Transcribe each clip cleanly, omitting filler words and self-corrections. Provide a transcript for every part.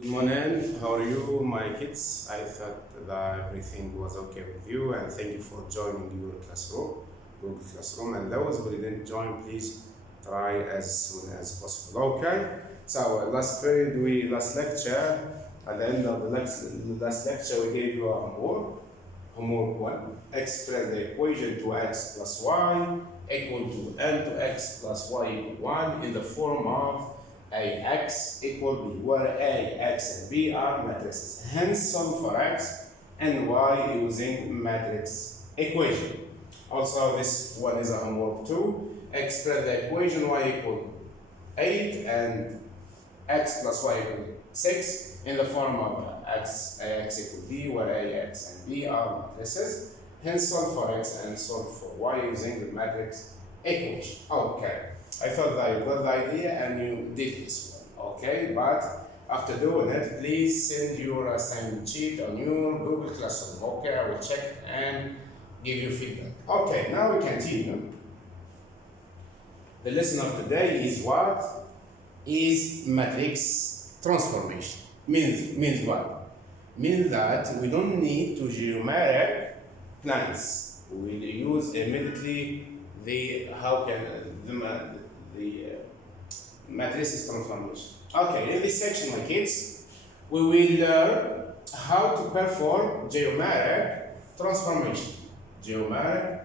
Good morning. How are you, my kids? I thought that everything was okay with you, and thank you for joining your classroom, Google Classroom. And those who didn't join, please try as soon as possible. Okay. So last lecture, at the end of the last lecture, we gave you a homework. Homework one: express the equation to x plus y equal to n to x plus y equal 1 in the form of ax equal b, where a, x, and b are matrices. Hence, solve for x and y using matrix equation. Also, this one is a homework 2. Express the equation y equal 8 and x plus y equal 6 in the form of ax equal b, where a, x, and b are matrices. Hence, solve for x and solve for y using the matrix equation. Okay. I thought that you got the idea and you did this one, okay? But after doing it, please send your assignment sheet on your Google Classroom, okay? I will check it and give you feedback. Okay, now we continue. The lesson of today is what? Is matrix transformation. Means what? Means that we don't need to geometric plans. We will use immediately the matrices transformation. Okay, in this section, my kids, we will learn how to perform geometric transformation. Geometric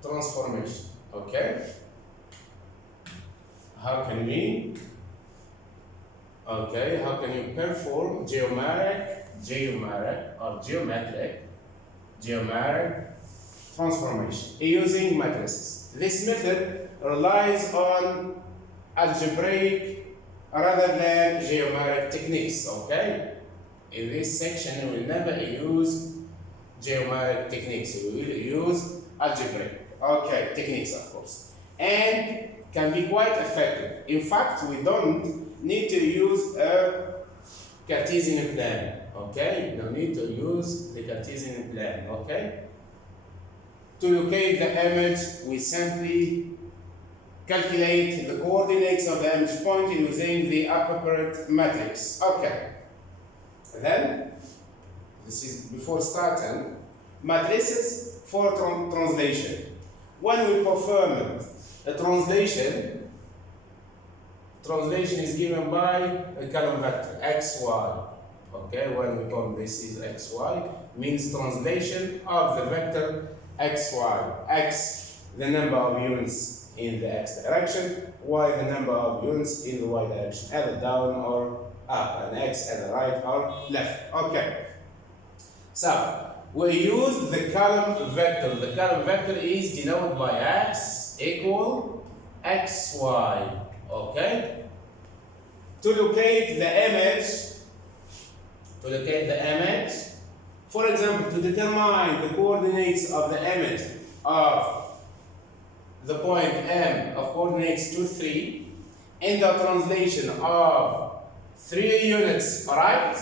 transformation. Okay. How can you perform geometric transformation using matrices? This method relies on algebraic rather than geometric techniques, okay? In this section, we will never use geometric techniques. We will use algebraic, okay, techniques, of course. And can be quite effective. In fact, we don't need to use a Cartesian plan, okay? We don't need to use the Cartesian plan, okay? To locate the image, we simply calculate the coordinates of the image point using the appropriate matrix. Okay. Then, this is before starting, matrices for translation. When we perform a translation is given by a column vector, xy. Okay, when we call this is xy, means translation of the vector xy. X, the number of units in the x direction, y, the number of units in the y direction, either down or up, and x at the right or left. Okay. So, we use the column vector. The column vector is denoted by x equal xy. Okay. To locate the image, for example, to determine the coordinates of the image of the point M of coordinates 2, 3, in the translation of 3 units right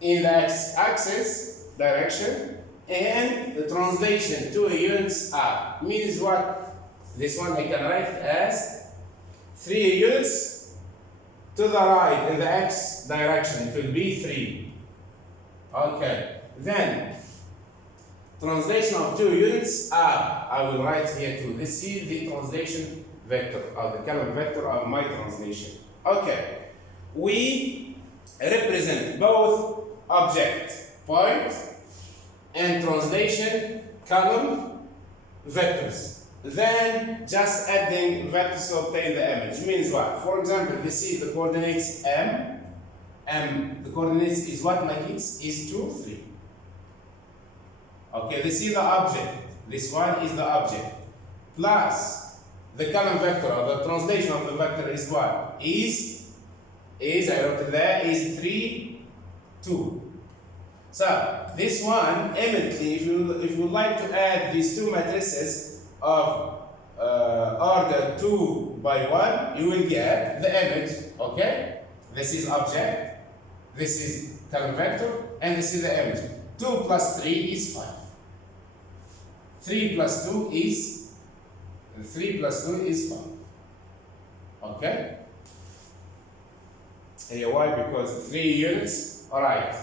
in the x-axis direction, and the translation 2 units up. Means what? This one I can write as 3 units to the right in the x direction. It will be 3. Okay. Then translation of 2 units up. I will write here 2. This is the translation vector, or the column vector of my translation. Okay. We represent both object, point, and translation column vectors. Then just adding vectors to obtain the image. Means what? For example, this is the coordinates M. The coordinates is what, my kids? Is 2, 3. Okay, this is the object. This one is the object. Plus the column vector, or the translation of the vector is what? Is I wrote it there, is 3, 2. So this one, immediately, if you like to add these two matrices of order 2 by 1, you will get the image. Okay? This is object, this is column vector, and this is the image. 2 plus 3 is 5. 3 plus 2 is 5. Okay? Here, why? Because 3 units right.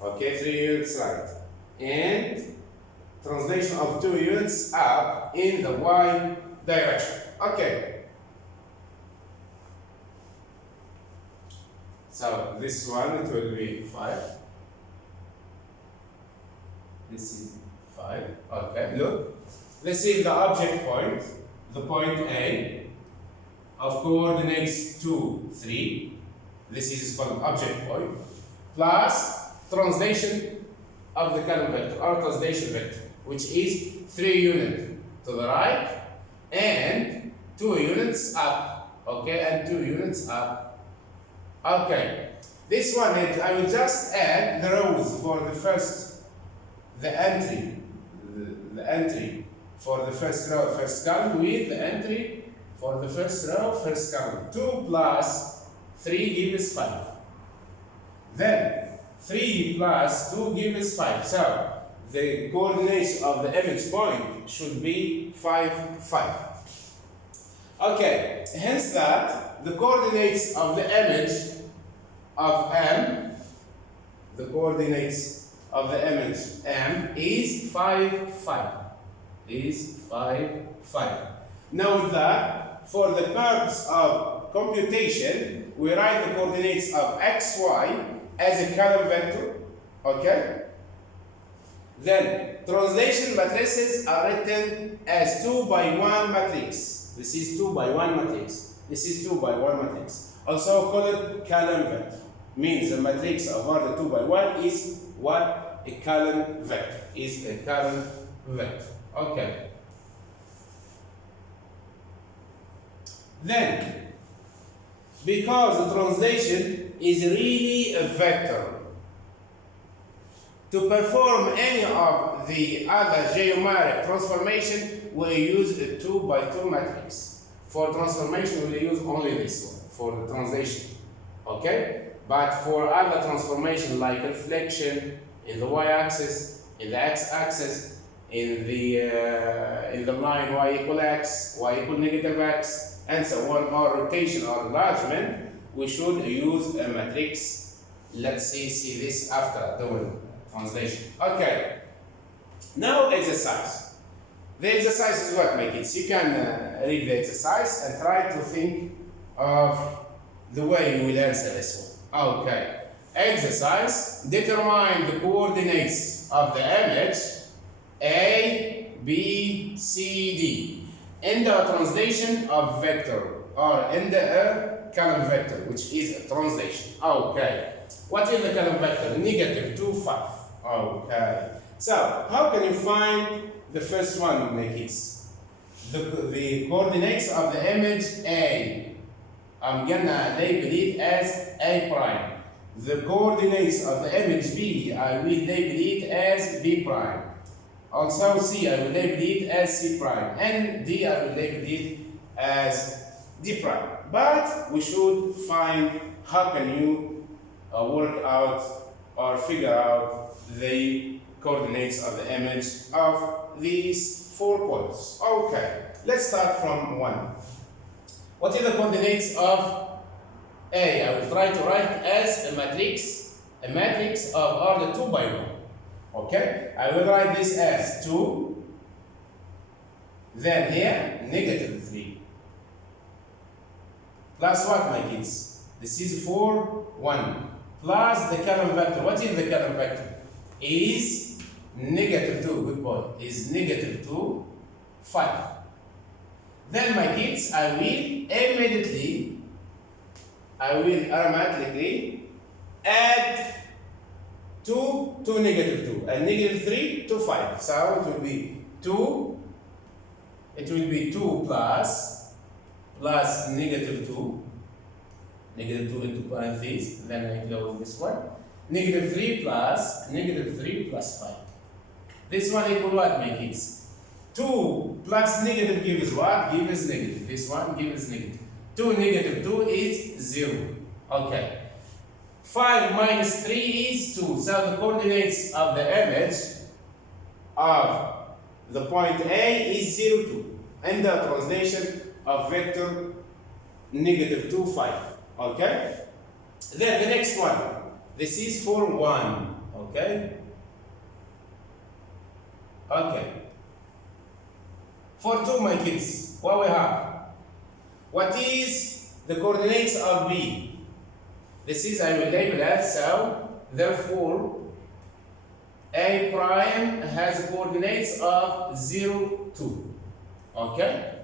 Okay, 3 units right. And translation of 2 units up in the y direction. Okay. So this one, it will be 5. This is 5. Okay, look. Let's see the object point, the point A, of coordinates 2, 3. This is called object point, plus translation of the column vector, or translation vector, which is 3 units to the right and 2 units up. Okay, and 2 units up. Okay, this one, I will just add the rows for the first, the entry for the first row, first column, with the entry for the first row, first column. 2 plus 3 gives 5. Then 3 plus 2 gives 5. So the coordinates of the image point should be 5, 5. Okay, hence that the coordinates of the image of M, the coordinates of the image M is 5, 5. Is 5, 5. Note that for the purpose of computation, we write the coordinates of x, y as a column vector. Okay? Then translation matrices are written as 2 by 1 matrix. This is 2 by 1 matrix. This is 2 by 1 matrix. Also called column vector. Means the matrix over the 2 by 1 is what? A column vector. Is a column vector. Okay. Then, because the translation is really a vector, to perform any of the other geometric transformation, we use a 2 by 2 matrix. For transformation, we use only this one for the translation. Okay? But for other transformation like reflection in the y-axis, in the x-axis, in the line y equal x, y equal negative x, and so on, or rotation or enlargement, we should use a matrix. Let's see this after doing translation. Okay. Now exercise. The exercise is what, my kids? You can read the exercise and try to think of the way you will answer this one. Okay. Exercise. Determine the coordinates of the image A, B, C, D in the translation of vector, or in the column vector, which is a translation. Okay. What is the column vector? Negative 2, 5. Okay. So, how can you find the first one, my kids? The coordinates of the image A. I'm gonna label it as A prime. The coordinates of the image B, I will label it as B prime. Also C, I will label it as C prime. And D, I will label it as D prime. But we should find how can you work out or figure out the coordinates of the image of these 4 points. Okay, let's start from 1. What are the coordinates of A? I will try to write as a matrix of order 2 by 1. Okay, I will write this as 2, then here negative 3. Plus what, my kids? This is 4, 1. Plus the column vector. What is the column vector? Is negative 2, good boy, is negative 2, 5. Then, my kids, I will automatically add 2 to negative 2 and negative 3 to 5. So it will be 2, it will be 2 plus negative 2, negative 2 into parentheses, then I close this one, negative 3 plus 5. This one equal what, my kids? 2 plus negative gives what? Gives negative. This one gives negative. 2 negative 2 is 0. Okay. 5 minus 3 is 2. So the coordinates of the image of the point A is 0, 2. And the translation of vector negative 2, 5. Okay? Then the next one, this is for 1, okay? Okay. For 2, my kids, what we have? What is the coordinates of B? This is, I will label as, so, therefore, A prime has coordinates of 0, 2, okay?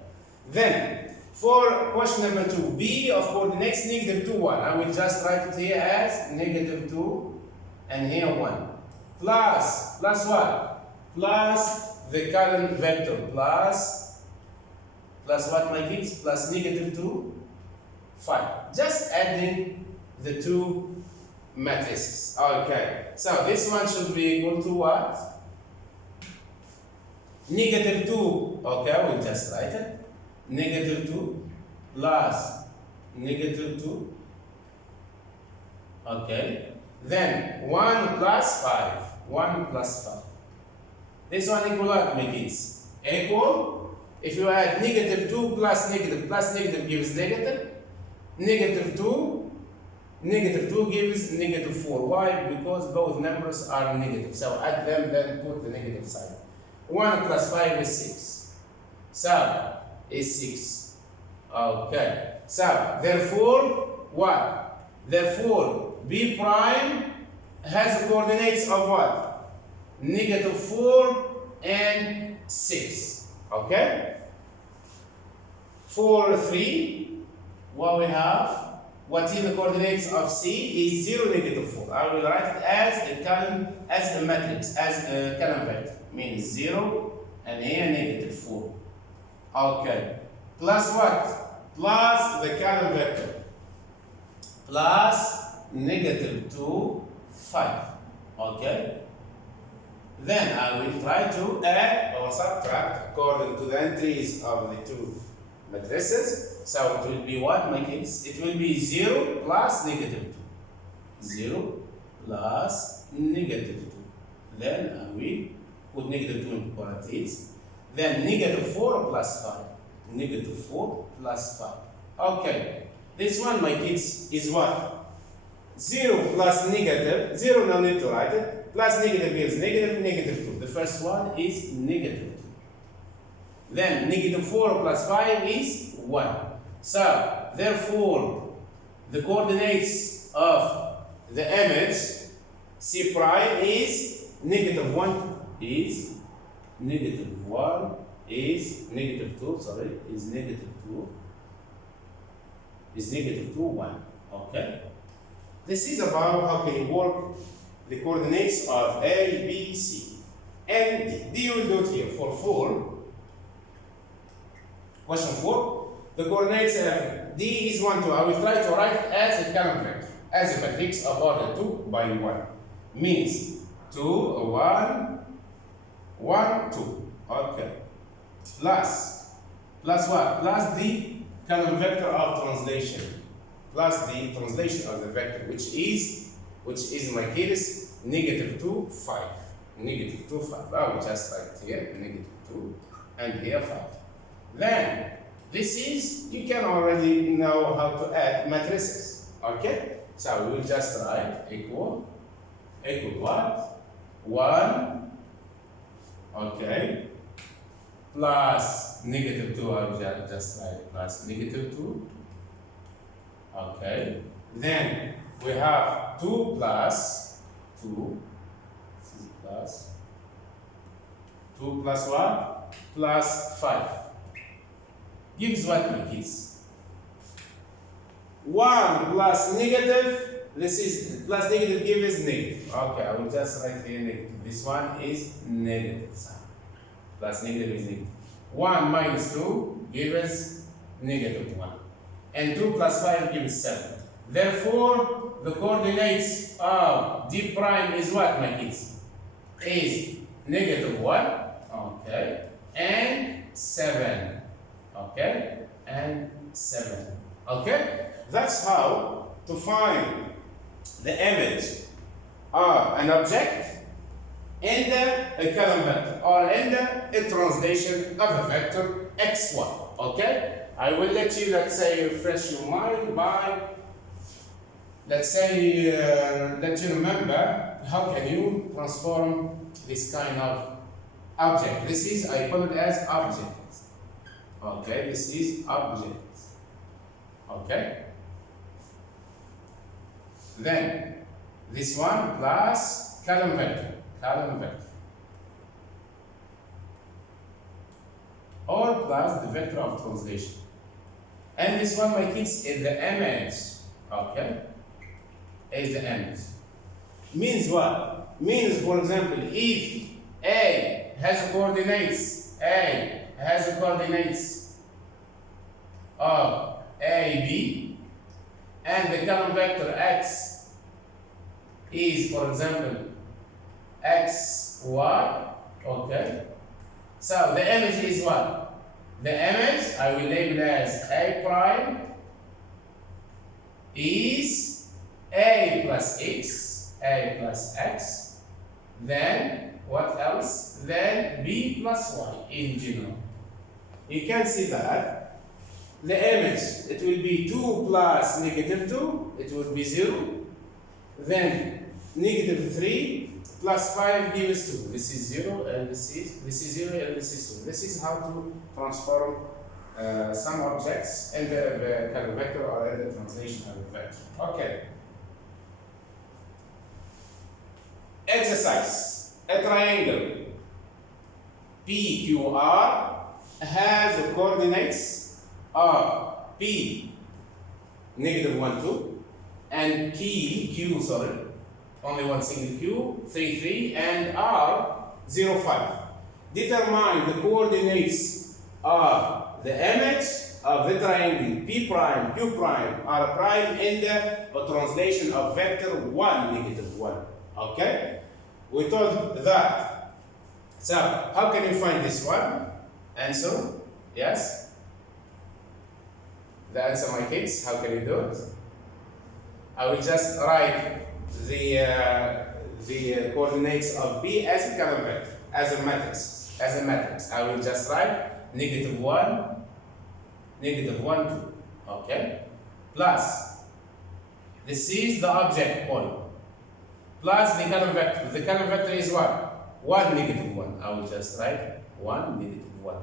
Then, for question number 2, B of coordinates negative 2, 1. I will just write it here as negative 2 and here 1. Plus what? Plus the column vector. Plus what, my kids? Plus negative 2, 5. Just adding the two matrices. Okay. So this one should be equal to what? Negative 2. Okay, we'll just write it. Negative 2 plus negative 2. Okay. Then 1 plus 5. 1 plus 5. This one equal what, my kids? Equal. If you add negative 2 plus negative gives negative. Negative 2 gives negative 4. Why? Because both numbers are negative. So add them, then put the negative side. 1 plus 5 is 6. So is 6. Okay. So, therefore, what? Therefore, B prime has the coordinates of what? Negative 4 and 6. Okay? For 3, what we have? What is the coordinates of C is 0, negative 4. I will write it as a column, as a matrix, as a column vector. Means 0 and here negative 4. Okay. Plus what? Plus the column vector. Plus negative 2, 5. Okay. Then I will try to add or subtract according to the entries of the two matrices. So it will be what, my kids? It will be 0 plus negative 2. 0 plus negative 2. Then I will put negative 2 into parentheses. Then negative 4 plus 5. Negative 4 plus 5. Okay. This one, my kids, is what? 0 plus negative. 0, no need to write it. Plus negative gives negative, negative 2. The first one is negative 2. Then negative 4 plus 5 is 1. So, therefore, the coordinates of the image C prime is negative 1 is negative 1 is negative 2, sorry, is negative 2 is negative 2, 1. Okay? This is about how can you work the coordinates of A, B, C, and D. D will do it here for 4. Question 4. The coordinates of D is 1, 2. I will try to write it as a column vector, as a matrix of order 2 by 1. Means 2, 1, 1, 2. Okay. Plus what? Plus the column vector of translation. Plus the translation of the vector, which is my case, negative 2, 5. Negative 2, 5. I will just write here, negative 2, and here 5. Then, this is, you can already know how to add matrices. Okay? So, we will just write equal what? 1, okay, plus negative 2, I will just write plus negative 2. Okay. Then, we have 2 plus 2. This is plus. 2 plus what? Plus 5. Gives what, my kids? 1 plus negative, this is plus negative gives negative. Okay, I will just write here negative. This one is negative sign. Plus negative is negative. 1 minus 2 gives negative 1. And 2 plus 5 gives 7. Therefore, the coordinates of D prime is what, my kids? Is negative 1, okay, and 7. Okay, and 7. Okay, that's how to find the image of an object in a column vector or in a translation of a vector x1. Okay, I will let you, let's say, refresh your mind by let's say, let you remember how can you transform this kind of object. This is, I call it as object. Okay, this is object. Okay. Then this one plus column vector, or plus the vector of translation. And this one, my kids, is the image. Okay, is the image. Means what? Means, for example, if A has coordinates, of AB, and the column vector X is, for example, XY, okay? So the image is what? The image I will label as A prime is A plus X, then what else? Then B plus Y in general. You can see that the image, it will be 2 plus -2, it will be 0. Then -3 plus 5 gives 2. This is 0 and this is 0 and this is 2. This is how to transform some objects in the column vector or in the translation of the vector. Okay. Exercise. A triangle PQR has the coordinates of P -1, 2 and Q, only one single Q, 3, 3, and R, 0, 5. Determine the coordinates of the image of the triangle P prime, Q prime, R prime in the translation of vector 1, -1. Okay? We told that. So, how can you find this one? Answer? Yes? The answer, my kids, how can you do it? I will just write the coordinates of B as a column vector, as a matrix. I will just write -1, -1, 2. Okay? Plus, this is the object point. Plus the column vector. The column vector is what? 1, -1. I will just write 1, -1.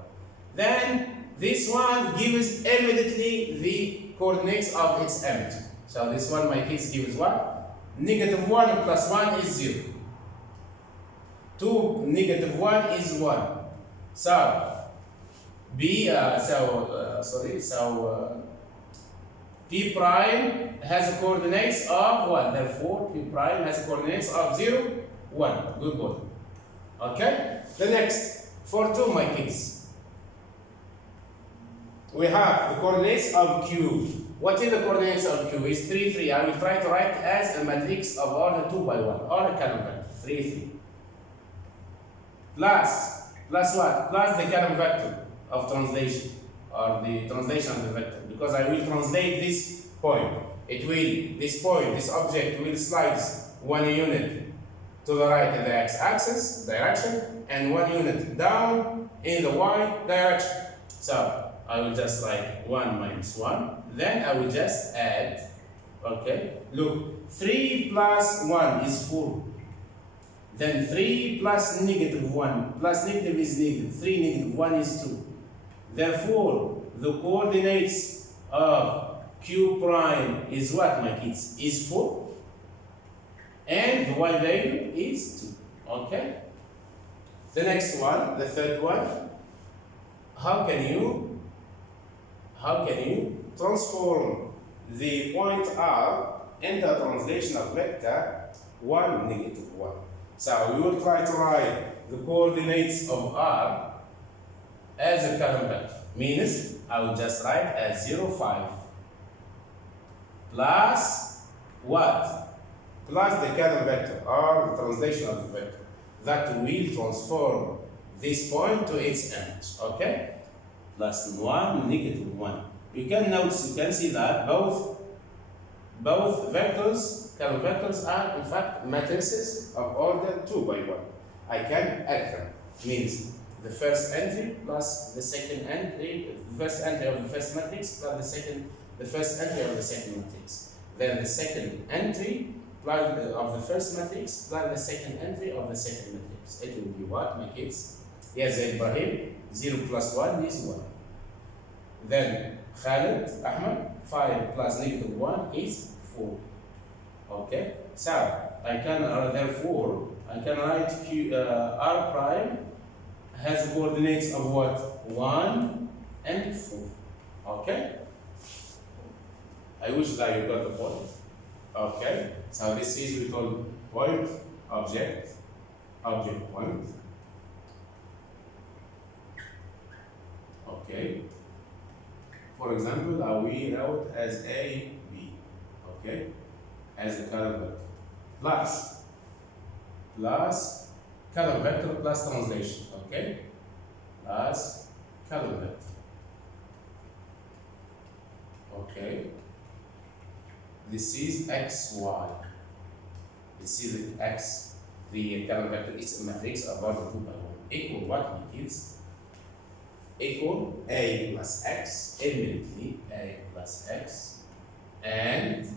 Then this one gives immediately the coordinates of its image. So this one, my kids, gives what? -1 plus 1 is 0. 2 -1 is 1. So P prime has the coordinates of 1. Therefore, P prime has the coordinates of 0, 1. Good boy. Okay? The next, for 2, my kids, we have the coordinates of Q. What is the coordinates of Q? Is 3, 3. I will try to write as a matrix of order 2 by 1, or a column vector, 3, 3. Plus what? Plus the column vector of translation, or the translation of the vector, because I will translate this point. This object will slide 1 unit to the right in the x-axis direction, and 1 unit down in the y direction. So I will just write 1 minus 1. Then I will just add, okay, look, 3 plus 1 is 4. Then 3 plus -1, plus negative is negative, 3 -1 is 2. Therefore, the coordinates of Q prime is what, my kids? Is 4. And the y value is 2. Okay? The next one, the third one, how can you transform the point R into a translation of vector 1, -1? So we will try to write the coordinates of R as a column vector. Means I will just write as 0, 5 plus what? Plus the column vector, or the translation of the vector, that will transform this point to its image. Okay? Plus 1, -1. You can notice, you can see that both vectors, column vectors, are in fact matrices of order 2 by 1. I can add them. Means the first entry plus the second entry, the first entry of the first matrix plus the first entry of the second matrix. then the second entry of the first matrix plus the second entry of the second matrix. It will be what, my kids? Yes, Ibrahim, 0 plus 1 is 1. Then Khalid, Ahmed, 5 plus negative 1 is 4. Okay, so I can therefore I can write R prime has coordinates of what? 1 and 4. Okay, I wish that you got the point. Okay, so this is we call point object point. Okay, for example, we wrote as A, B, okay, as a color vector, plus color vector plus translation, okay, plus color vector, okay, this is X, Y, this is the X, the color vector is a matrix about 2 by 1, equal what it is? Equal A plus X, immediately A plus X, and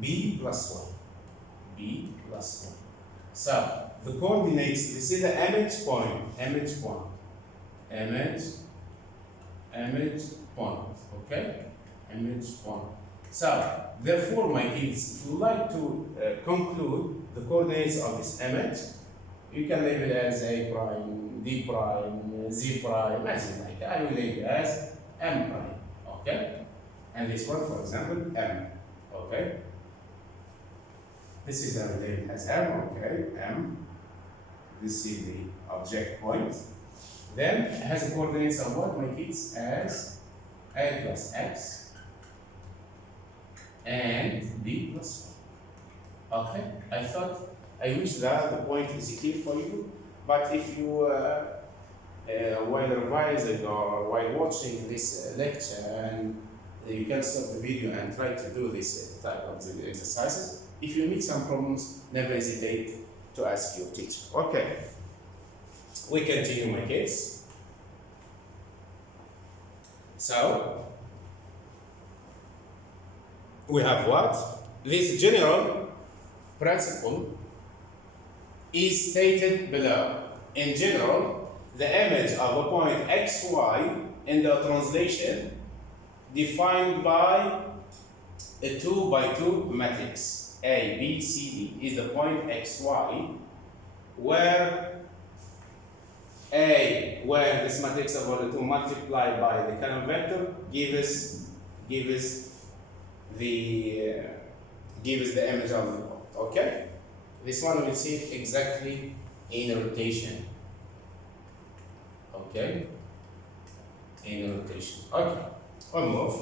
B plus 1. B plus 1. So the coordinates, this is the image point, okay? Image point. So therefore, my kids, if you like to conclude the coordinates of this image, you can label it as A prime, D prime, Z prime, as you like. I will label it as M prime, okay? And this one, for example, M, okay? This is labeled as M, okay, M. This is the object point. Then it has the coordinates of what, my kids? As A plus X and B plus 1. Okay, I wish that the point is clear for you, but if you, while revising or while watching this lecture, and you can stop the video and try to do this type of exercises, if you meet some problems, never hesitate to ask your teacher. Okay, we continue, my kids. So, we have what? This general principle is stated below. In general, the image of a point xy in the translation defined by a 2 by 2 matrix A, B, C, D is the point xy where this matrix of order 2 multiplied by the column vector gives the image of the point. Okay, this one we'll see it exactly in rotation. Okay, in rotation. Okay, one move.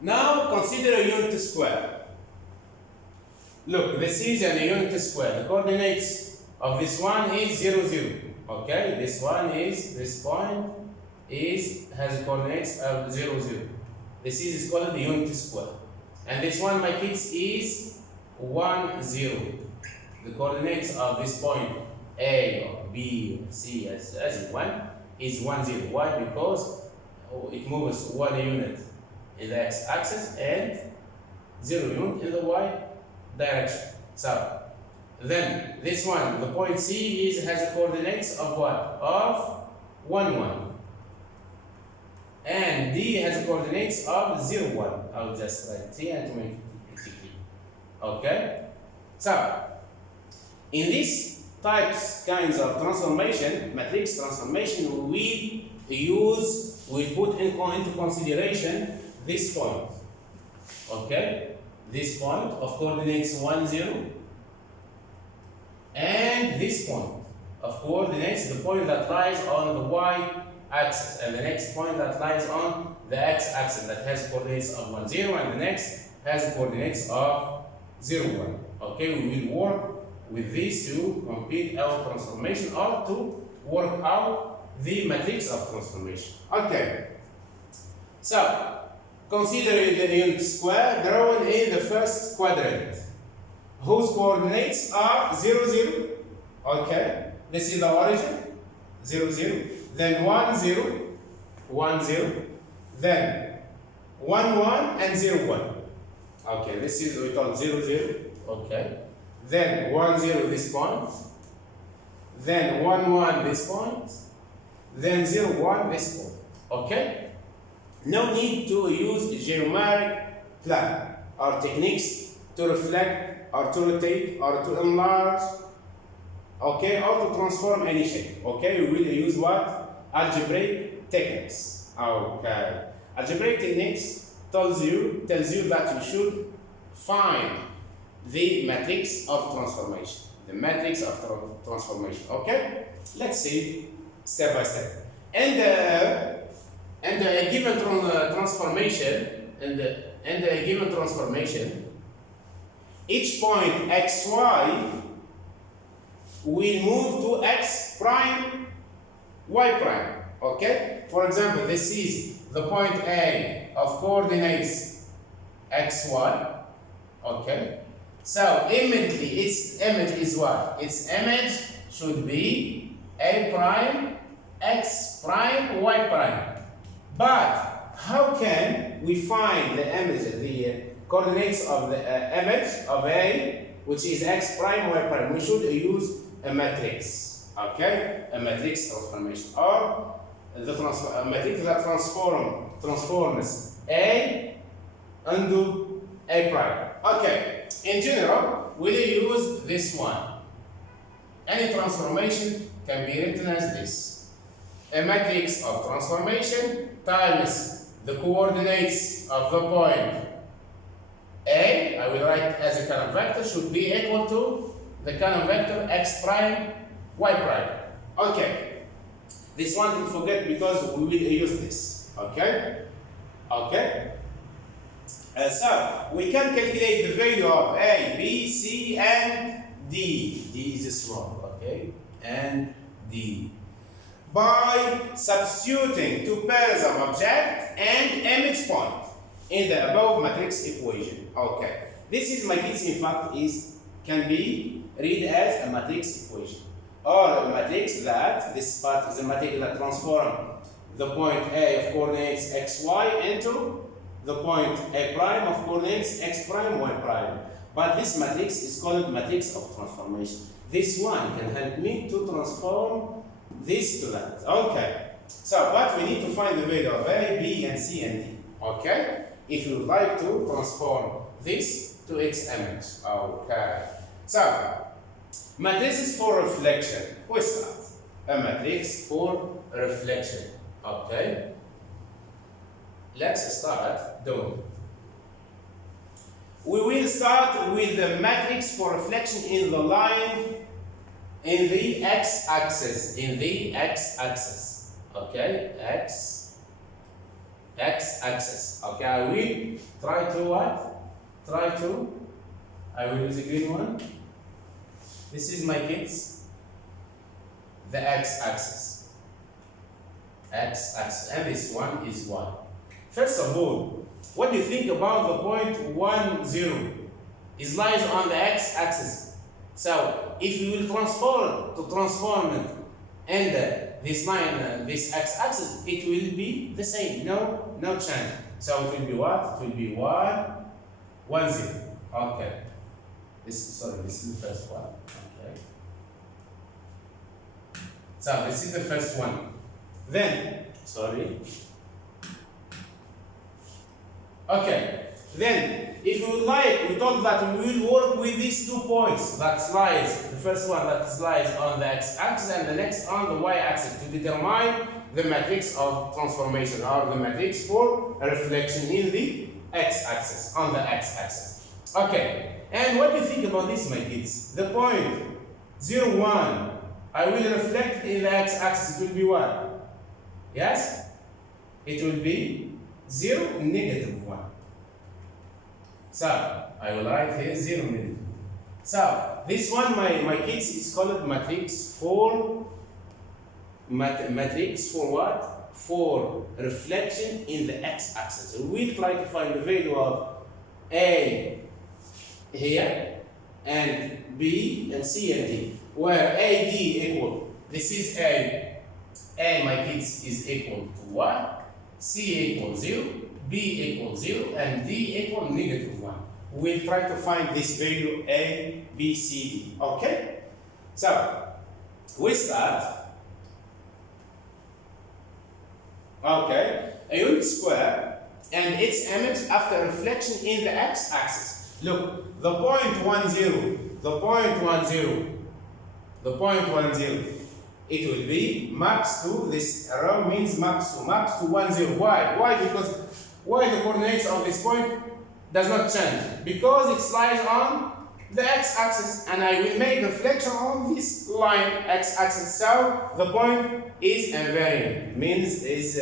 Now consider a unit square. Look, this is a unit square. The coordinates of this one is 0, 0. Okay, this point has coordinates of 0, 0. This is called the unit square. And this one, my kids, is 1, 0. The coordinates of this point A or B or C as you want is 1, 0. Why? Because it moves 1 unit in the x-axis and 0 unit in the y direction. So then this one, the point C has the coordinates of what? Of 1, 1. And D has the coordinates of 0, 1. I'll just write it here to make it pretty clear. Okay? So in these kinds of transformation, matrix transformation, we put into consideration this point. Okay? This point of coordinates 1, 0, and this point of coordinates the point that lies on the y-axis, and the next point that lies on the x-axis that has coordinates of 1, 0, and the next has coordinates of 0, 1. Okay, we will work with these to complete our transformation or to work out the matrix of transformation. Okay, so consider the unit square drawn in the first quadrant, whose coordinates are 0, 0. Okay, this is the origin, 0, 0. Then 1, 0, 1, 0. then 1, 1, and 0, 1. Okay, this is we call 0, 0. Okay. Then 1, 0 this point. Then 1, 1 this point. Then 0, 1 this point. Okay? No need to use geometric plan or techniques to reflect or to rotate or to enlarge, okay, or to transform any shape. Okay, we will use what? Algebraic techniques. Okay. Algebraic techniques tells you that you should find the matrix of transformation. The matrix of transformation. Okay? Let's see step by step. And a given transformation, each point xy will move to x prime, y prime. Okay? For example, this is the point A of coordinates xy. Okay? So immediately its image is what? Its image should be A prime, x prime, y prime. But how can we find the image, the coordinates of the image of A, which is x prime, y prime? We should use a matrix, okay? A matrix transformation, or a matrix that transforms A into A prime. Okay, in general, we'll use this one. Any transformation can be written as this. A matrix of transformation times the coordinates of the point A, I will write as a column vector, should be equal to the column vector x prime, y prime. Okay, this one don't forget because we will use this. Okay? Okay? So, we can calculate the value of A, B, C, and D. D is small, okay? And D. By substituting two pairs of object and image point in the above matrix equation. Okay. This is matrix, in fact, can be read as a matrix equation. Or a matrix that, this part is a matrix that transforms the point A of coordinates xy into the point A prime of coordinates x prime, y prime. But this matrix is called matrix of transformation. This one can help me to transform this to that. Okay. So, but we need to find the value of A, B, and C, and D. Okay? If you would like to transform this to its image. Okay. So, matrices for reflection. We start. A matrix for reflection. Okay? Let's start doing. We will start with the matrix for reflection in the line in the x-axis. In the x-axis. Okay? X-axis. Okay, I will try to what? I will use a green one. This is my kids. The x-axis. X-axis. And this one is 1. First of all, what do you think about the point 1, 0? It lies on the x-axis. So, if you will transform it and this line, this x-axis, it will be the same. No change. So it will be what? It will be 1, 1, 0. Okay. This is the first one. Okay. So this is the first one. Then, okay. Then, if you would like, we thought that we will work with these 2 points that lies, the first one that lies on the x-axis and the next on the y-axis to determine the matrix of transformation or the matrix for reflection in the x-axis, on the x-axis. Okay, and what do you think about this, my kids? The point 0, 1, I will reflect in the x-axis, it will be what? Yes? It will be 0, negative 1. So, I will write here 0, negative. So, this one, my kids, is called matrix for what? For reflection in the x-axis. We'll try to find the value of A here, and B, and C, and D. Where A, D equal, this is A, my kids, is equal to what? C equals 0, B equals 0, and D equals -1. We'll try to find this value A, B, C, D. Okay? So, we start. Okay, a unit square and its image after reflection in the x-axis. Look, the point 1, 0, the point 1, 0, the point 1, 0. It will be maps to, this arrow means maps to 1, 0. Why? Why the coordinates of this point does not change? Because it lies on the x-axis, and I will make reflection on this line x-axis. So the point is invariant, means is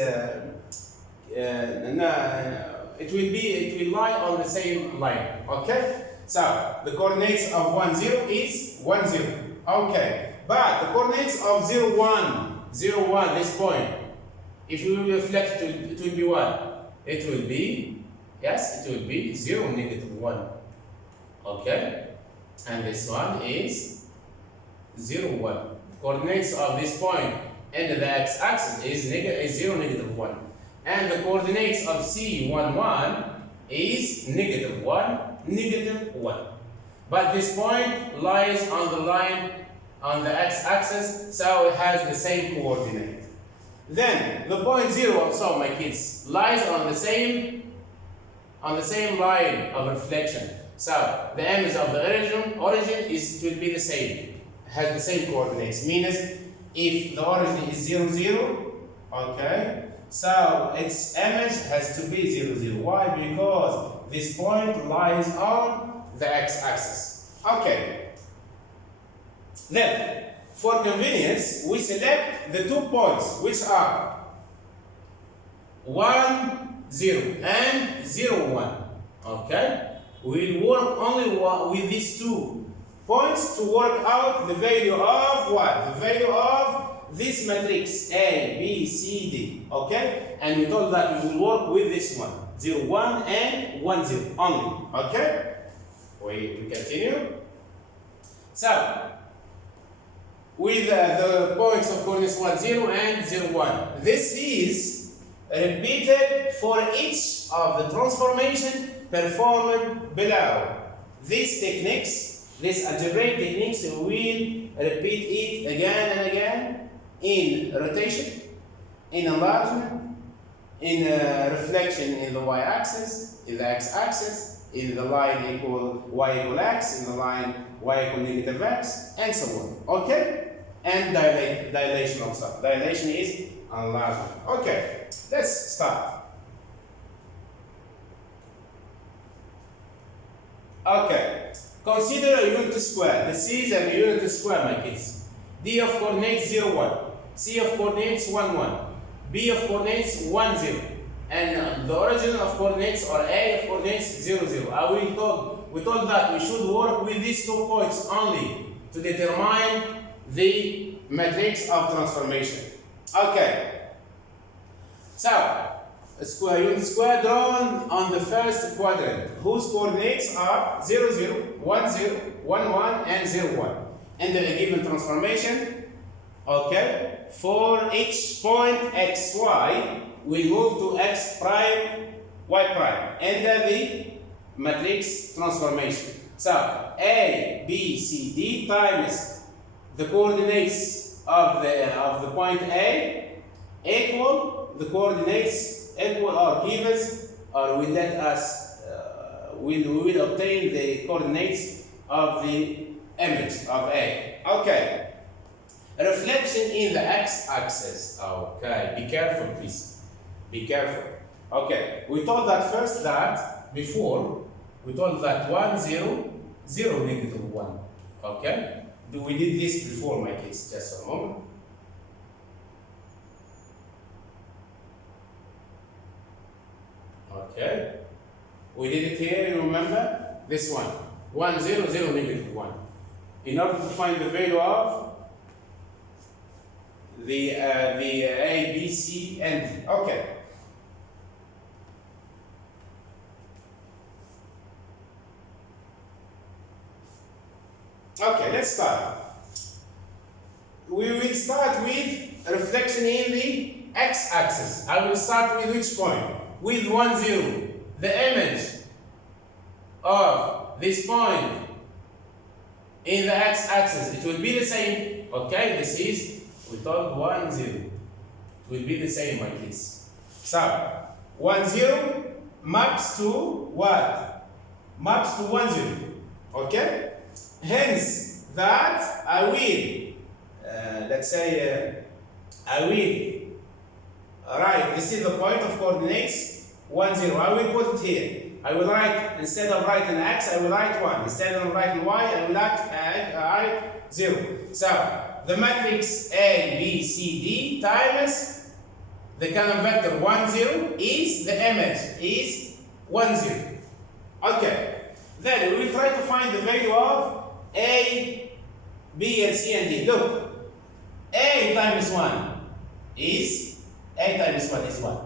it will lie on the same line. Okay. So the coordinates of 1, 0 is 1, 0. Okay. But the coordinates of 0, 1, 0, 1, this point, if we will reflect, it will be what? It will be, yes, it will be 0, -1. Okay? And this one is 0, 1. Coordinates of this point and the x-axis is 0, -1. And the coordinates of C, 1, 1 is -1, -1. But this point lies on the line on the x-axis, so it has the same coordinate. Then the point 0 also, my kids, lies on the same line of reflection. So the image of the origin will be the same, has the same coordinates. Means if the origin is 0, 0, okay, so its image has to be 0, 0. Why? Because this point lies on the x-axis. Okay. Then, for convenience, we select the 2 points, which are 1, 0 and 0, 1. Okay? We'll work only with these 2 points to work out the value of what? The value of this matrix A, B, C, D. Okay? And we told that we will work with this one, 0, 1 and 1, 0 only. Okay? We continue. So, with the points of coordinates 1, 0 and 0, 1. This is repeated for each of the transformation performed below. These techniques, these algebraic techniques, will repeat it again and again in rotation, in enlargement, in reflection in the y-axis, in the x-axis, in the line equal y equal x, in the line y equal -x, and so on. Okay? And dilation also. Dilation is enlargement. Okay, let's start. Okay, consider a unit square. This is a unit square, my kids. D of coordinates 0, 1. C of coordinates 1, 1. B of coordinates 1, 0. And the origin of coordinates, or A of coordinates 0, 0. We told that we should work with these 2 points only to determine the matrix of transformation. Okay. So, a unit square drawn on the first quadrant, whose coordinates are 0, 0, 1, 0, 1, 1, and 0, 1. And the given transformation, okay, for each point x, y, we move to x prime, y prime, and the matrix transformation. So, A, B, C, D times the coordinates of the point A equal the coordinates equal or give us, or will let us we will obtain the coordinates of the image of A. Okay. Reflection in the x-axis. Okay. Be careful, please. Be careful. Okay. We told that first that before we told that 1, 0, 0, -1. Okay. We did this before, my kids, just a moment. Okay. We did it here, you remember? This one. 1, 0, 0, -1. In order to find the value of the A, B, C, and D. Okay. Okay, let's start. We will start with reflection in the x-axis. I will start with which point? With 1, 0. The image of this point in the x-axis, it will be the same. Okay, this is, we told 1, 0. It will be the same, my kids. So, 1, 0 maps to what? Maps to 1, 0. Okay? Hence, that I will, let's say, I will write, this is the point of coordinates, 1, 0. I will put it here. I will write, instead of writing x, I will write 1. Instead of writing y, I will write 0. So, the matrix A, B, C, D times the column vector 1, 0 is the image, is 1, 0. Okay. Then we will try to find the value of A, B, and C, and D. Look, A times 1 is, A times 1 is 1.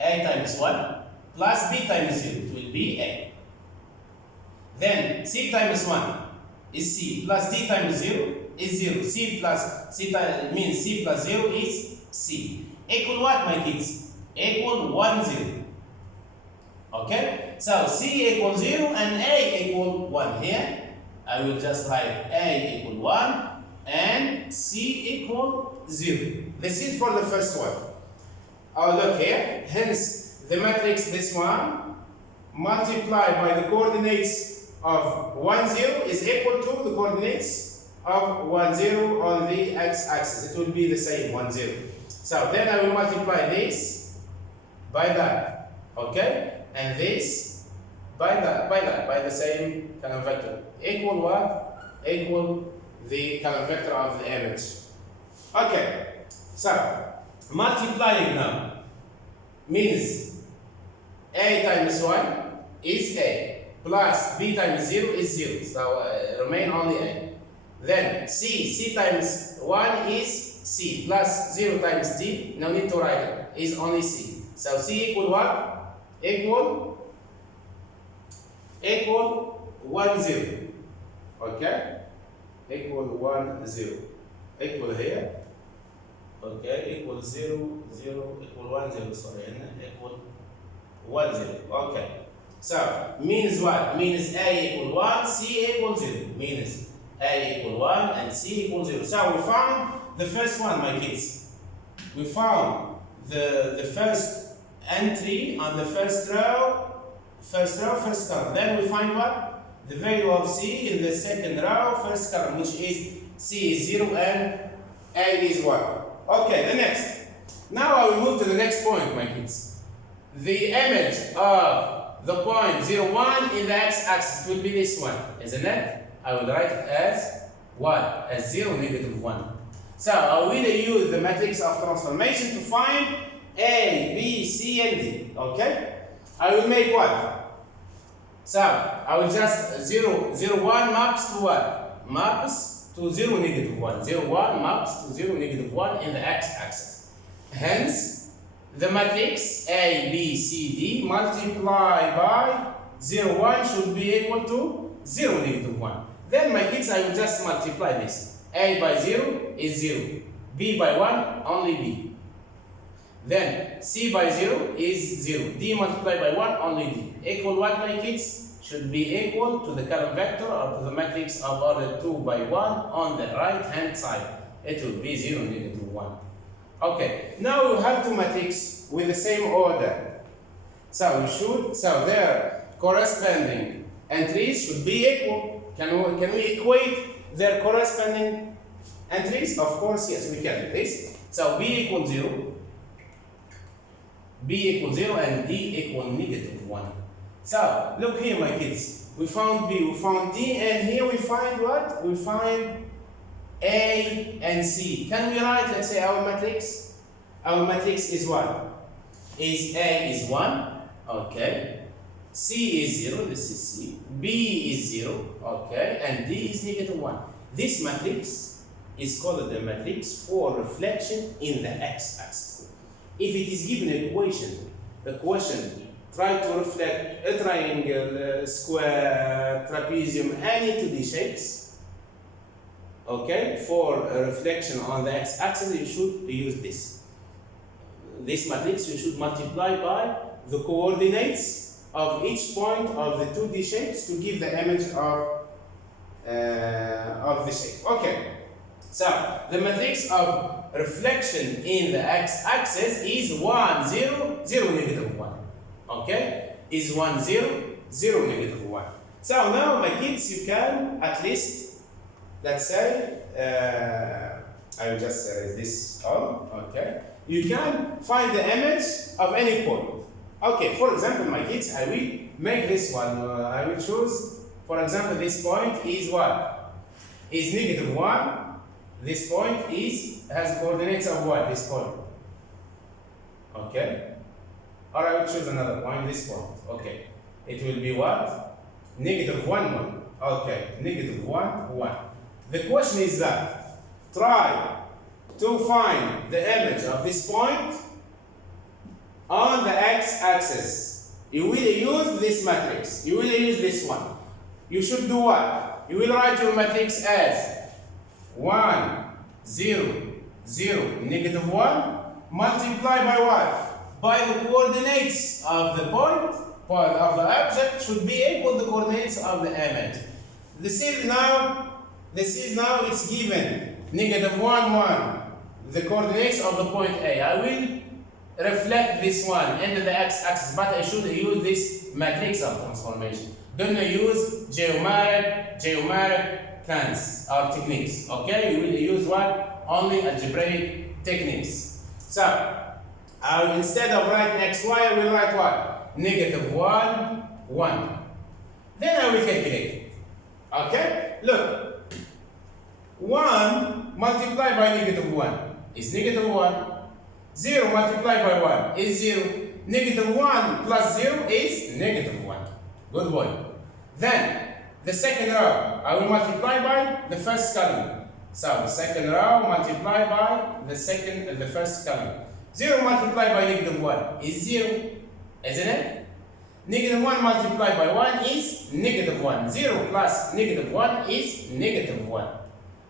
A times 1 plus B times 0, it will be A. Then C times 1 is C plus D times 0 is 0. C plus C means C plus 0 is C. Equal what, my kids? Equal 1, 0. Okay? So C equals 0 and A equal 1. Here, I will just write A equal 1 and C equal 0. This is for the first one. Oh, look here. Hence, the matrix, this one, multiplied by the coordinates of 1, 0 is equal to the coordinates of 1, 0 on the x-axis. It will be the same, 1, 0. So then I will multiply this by that. Okay? And this by the same column vector. Equal what? Equal the column vector of the image. Okay. So, multiplying now means A times 1 is A, plus B times 0 is 0. So, remain only A. Then C times 1 is C, plus 0 times D, no need to write it, is only C. So, C equal what? Equal 1, 0. Okay? Equal 1, 0. Equal here. Okay, equal 0, 0, equal 1, 0, sorry, equal 1, 0. Okay. So, means what? Means A equal 1, C equal 0. Means A equal 1 and C equal 0. So, we found the first one, my kids. We found the first entry on the first row, first column. Then we find what? The value of C in the second row, first column, which is C is 0 and A is 1. Okay, the next. Now I will move to the next point, my kids. The image of the point 0, 1 in the x-axis will be this one, isn't it? I will write it as what? As 0, negative 1. So I will use the matrix of transformation to find A, B, C, and D. Okay? I will make what? So I will just 0, 0, 1 maps to what? Maps to 0, negative 1. 0, 1 maps to 0, negative 1 in the x-axis. Hence, the matrix A, B, C, D multiplied by 0, 1 should be equal to 0, negative 1. Then, my kids, I will just multiply this. A by 0 is 0. B by 1, only B. Then, C by 0 is 0. D multiplied by 1, only D. Equal what, my kids? Should be equal to the column vector or to the matrix of order 2 by 1 on the right-hand side. It will be 0, negative 1. Okay, now we have two matrices with the same order. So their corresponding entries should be equal. Can we equate their corresponding entries? Of course, yes, we can. This. So B equals 0, B equals 0, and D equal negative 1. So look here, my kids. We found B, we found D, and here we find what? We find A and C. Can we write, let's say, our matrix? Our matrix is what? Is A is 1, okay. C is 0, this is C. B is 0, okay. And D is negative 1. This matrix is called the matrix for reflection in the x-axis. If it is given an equation, the question try to reflect a triangle, square, trapezium, any 2D shapes. Okay, for a reflection on the x-axis, you should use this. this matrix, you should multiply by the coordinates of each point of the 2D shapes to give the image of the shape. Okay, so the matrix of reflection in the x-axis is 1, 0, 0, negative 1. Okay, is 1, 0, 0, negative 1. So now, my kids, you can at least, let's say, I will just erase this on. Okay, you can find the image of any point. Okay, for example, my kids, I will make this one. I will choose, for example, this point is what? Is negative 1. This point has coordinates of what? This point. Okay? Or I will choose another point, this point. Okay. It will be what? Negative 1, 1. Okay. Negative 1, 1. The question is that try to find the image of this point on the x-axis. You will use this matrix. You will use this one. You should do what? You will write your matrix as 1, 0, 0, negative 1, multiply by what? By the coordinates of the point, of the object should be equal to the coordinates of the image. This is now it's given, negative 1, 1, the coordinates of the point A. I will reflect this one into the x-axis, but I should use this matrix of transformation. Don't use geometric plans or techniques. Okay, you will use what? Only algebraic techniques. So, instead of writing xy, I will write what? Negative 1, 1. Then I will calculate it. Okay, look. 1 multiplied by negative 1 is negative 1. 0 multiplied by 1 is 0. Negative 1 plus 0 is negative 1. Good boy. Then, the second row, I will multiply by the first column. So, the second row multiplied by the first column. 0 multiplied by negative 1 is 0, isn't it? Negative 1 multiplied by 1 is negative 1. 0 plus negative 1 is negative 1.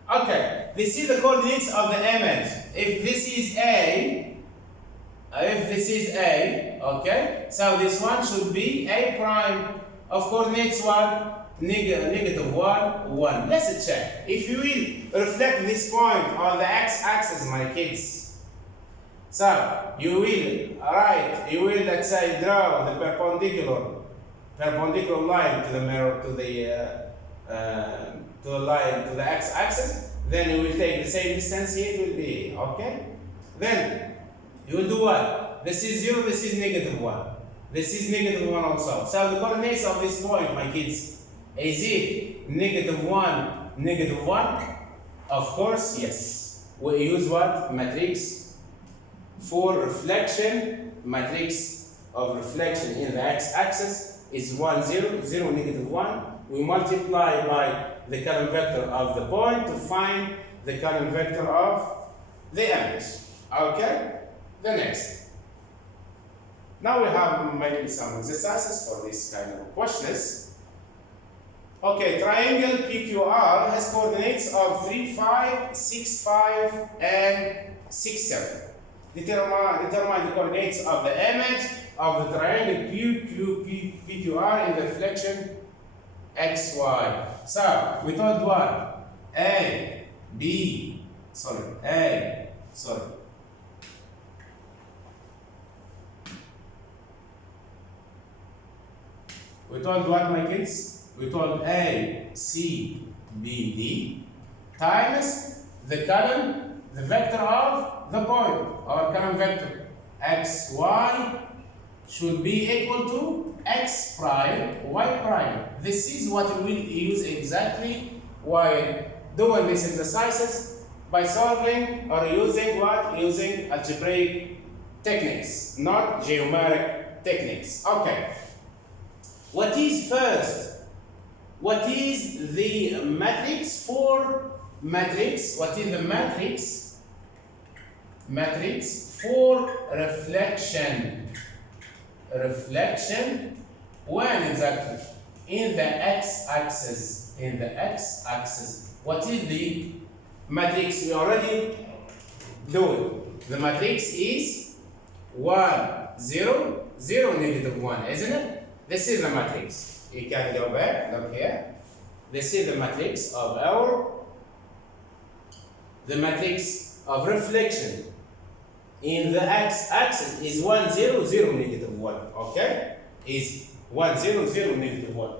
Okay, this is the coordinates of the image. If this is A, okay, so this one should be A prime of coordinates what? Negative 1, 1. Let's check. If you will reflect this point on the x-axis, my kids, so you will let's say draw the perpendicular line to the mirror to the x-axis. Then you will take the same distance here. It will be okay. Then you will do what? This is 0. This is negative 1. This is negative 1 also. So the coordinates of this point, my kids, is it negative 1, negative 1? Of course, yes. We use what? Matrix for reflection. Matrix of reflection in the x-axis is 1, 0, 0, negative 1. We multiply by the column vector of the point to find the column vector of the image. Okay? The next. Now we have maybe some exercises for this kind of questions. Okay, triangle PQR has coordinates of 3, 5, 6, 5, and 6, 7. Determine the coordinates of the image of the triangle PQR in the reflection XY. So, we told what? We told what, my kids? We told A, C, B, D times the column, the vector of the point, or column vector. X, Y should be equal to X prime, Y prime. This is what we will use exactly while doing these exercises by solving or using what? Using algebraic techniques, not geometric techniques. Okay. What is first? What is the matrix for matrix? What is the matrix? Matrix for reflection. Reflection. When exactly? In the x-axis. In the x-axis. What is the matrix? We already do it. The matrix is 1, 0, 0, negative 1, isn't it? This is the matrix. You can go back, look here. This is the matrix of the matrix of reflection in the x-axis is 1, 0, 0, negative 1, okay? Is 1, 0, 0, negative 1.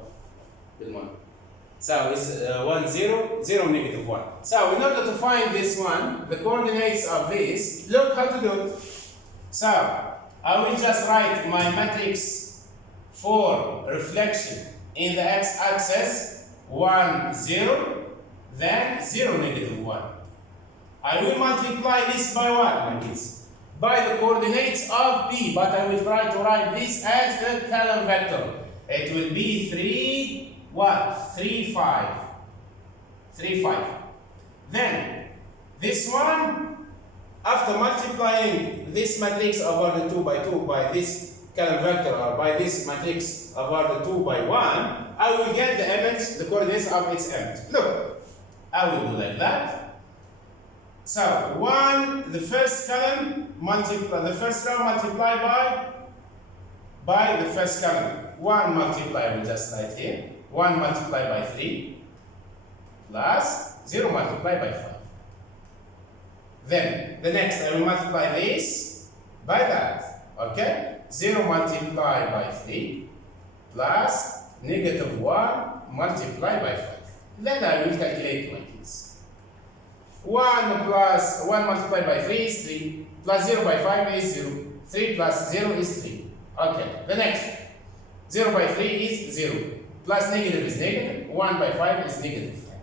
So it's 1, 0, 0, negative 1. So in order to find this one, the coordinates of this, look how to do it. So I will just write my matrix for reflection in the x-axis 1, 0, then 0, negative 1. I will multiply this by what, my kids? By the coordinates of P, but I will try to write this as a column vector. It will be 3, what? 3, 5. 3, 5. Then, this one, after multiplying this matrix over the 2 by 2 by this column vector, or by this matrix over the 2 by 1, I will get the image, the coordinates of its image. Look, I will do like that. So, 1, the first column, the first row multiplied by the first column. 1 multiplied, we just write here. 1 multiplied by 3 plus 0 multiplied by 5. Then, the next, I will multiply this by that. Okay? 0 multiplied by 3 plus negative 1 multiplied by 5. Then I will calculate my kids. 1 multiplied by 3 is 3, plus 0 by 5 is 0, 3 plus 0 is 3. Okay, the next, 0 by 3 is 0, plus negative is negative, 1 by 5 is negative 5.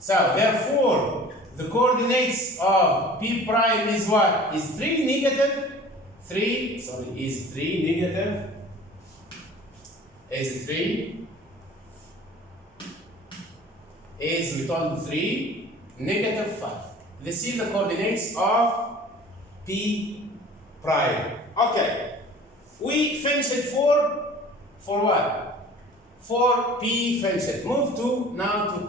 So, therefore, the coordinates of P prime is what? Is 3 negative, is 3 negative, we told 3, negative 5. This is the coordinates of P prime. Okay. We finished it for what? For P finished. Move to now to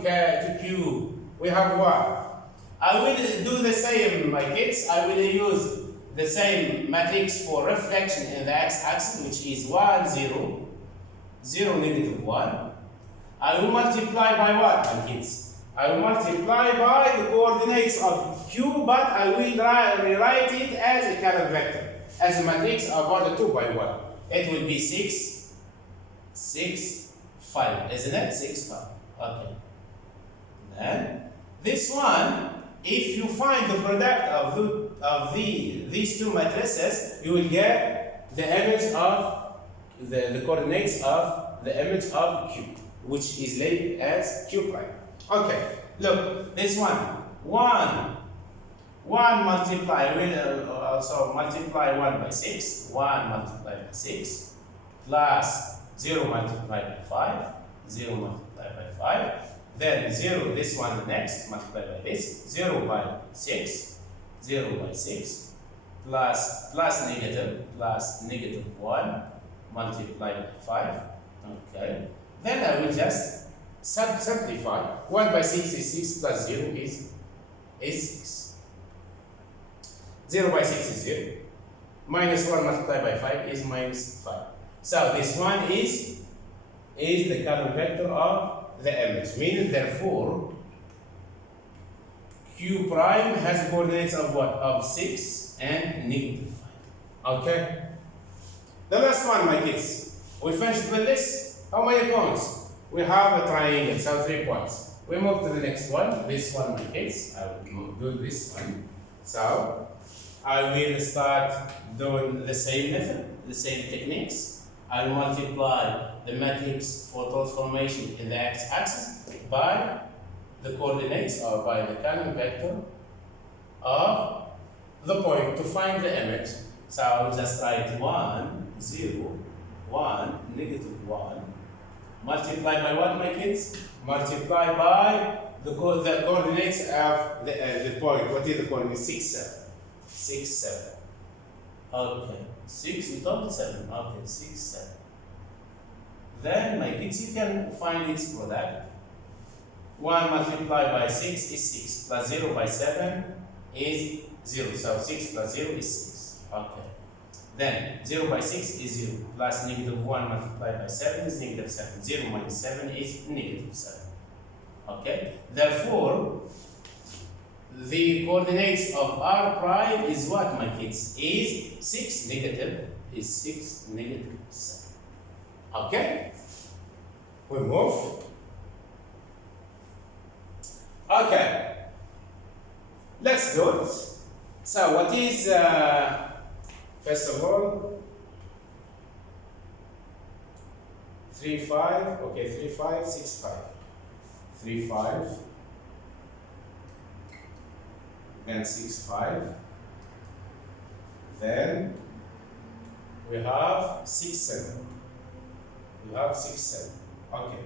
Q. We have what? I will do the same, my kids. I will use the same matrix for reflection in the x-axis, which is 1, 0, 0, negative 1. I will multiply by what, my kids? I will multiply by the coordinates of Q, but I will rewrite it as a column vector, as a matrix over the 2 by 1. It will be 6, 6, 5, isn't it? 6, 5. Okay. Then, this one, if you find the product of these two matrices, you will get the image of the coordinates of the image of Q, which is labeled as Q prime. Okay, look, this one, 1 multiply, we'll also multiply 1 by 6, 1 multiplied by 6, plus 0 multiplied by 5, 0 multiplied by 5, then 0, this one next, multiplied by this, 0 by 6, 0 by 6, plus negative 1, multiplied by 5, okay, then I will just simplify. 1 by 6 is 6 plus 0 is 6. 0 by 6 is 0. Minus 1 multiplied by 5 is minus 5. So this one is the column vector of the image. Meaning, therefore, Q prime has coordinates of what? Of 6 and negative 5. Okay? The last one, my kids. We finished with this. How many points? We have a triangle, so 3 points. We move to the next one. This one, my kids. I will do this one. So, I will start doing the same method, the same techniques. I will multiply the matrix for transformation in the x-axis by the coordinates or by the column vector of the point to find the image. So, I will just write 1, 0, 1, negative 1. Multiply by what, my kids? Multiply by the coordinates of the point. What is the coordinate? 6, 7. 6, 7. Okay. 6, we told 7. Okay, 6, 7. Then, my kids, you can find its product. 1 multiplied by 6 is 6. Plus 0 by 7 is 0. So 6 plus 0 is 6. Okay. Then 0 by 6 is 0, plus negative 1 multiplied by 7 is negative 7. 0 minus 7 is negative 7. Okay? Therefore, the coordinates of r prime is what, my kids? Is 6 negative 7. Okay? We move. Okay. Let's do it. So what is, first of all, 3, 5, okay, 3, 5, 6, 5. 3, 5, then 6, 5, then we have 6, 7. We have 6, 7. Okay.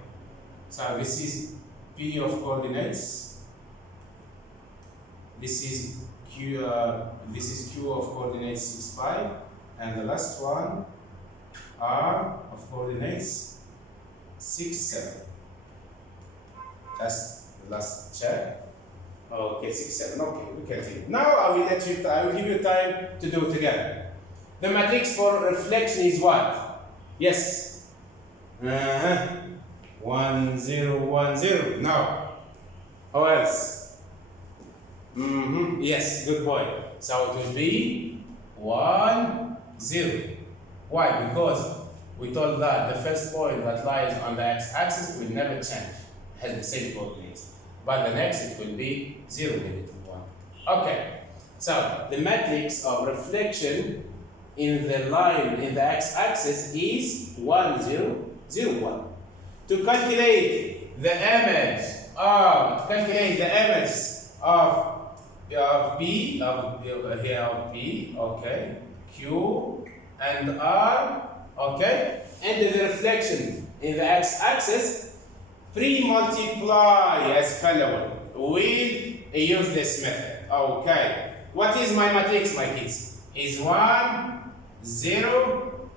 So this is P of coordinates. This is Q of coordinates 6, 5, and the last one R of coordinates 6, 7. Just the last check. Okay, 6, 7. Okay, we can see. Now I will give you time to do it again. The matrix for reflection is what? Yes. 1, 0, 1, 0. Now, how else? Yes, good boy. So it will be 1, 0. Why? Because we told that the first point that lies on the x-axis will never change, has the same coordinates. But the next it will be 0, negative 1. Okay. So the matrix of reflection in the line in the x-axis is 1, 0, 0, 1. To calculate the image of P, of P, okay, Q and R, okay, and the reflection in the x-axis, pre-multiply as following. We'll use this method. Okay. What is my matrix, my kids? Is 1, 0,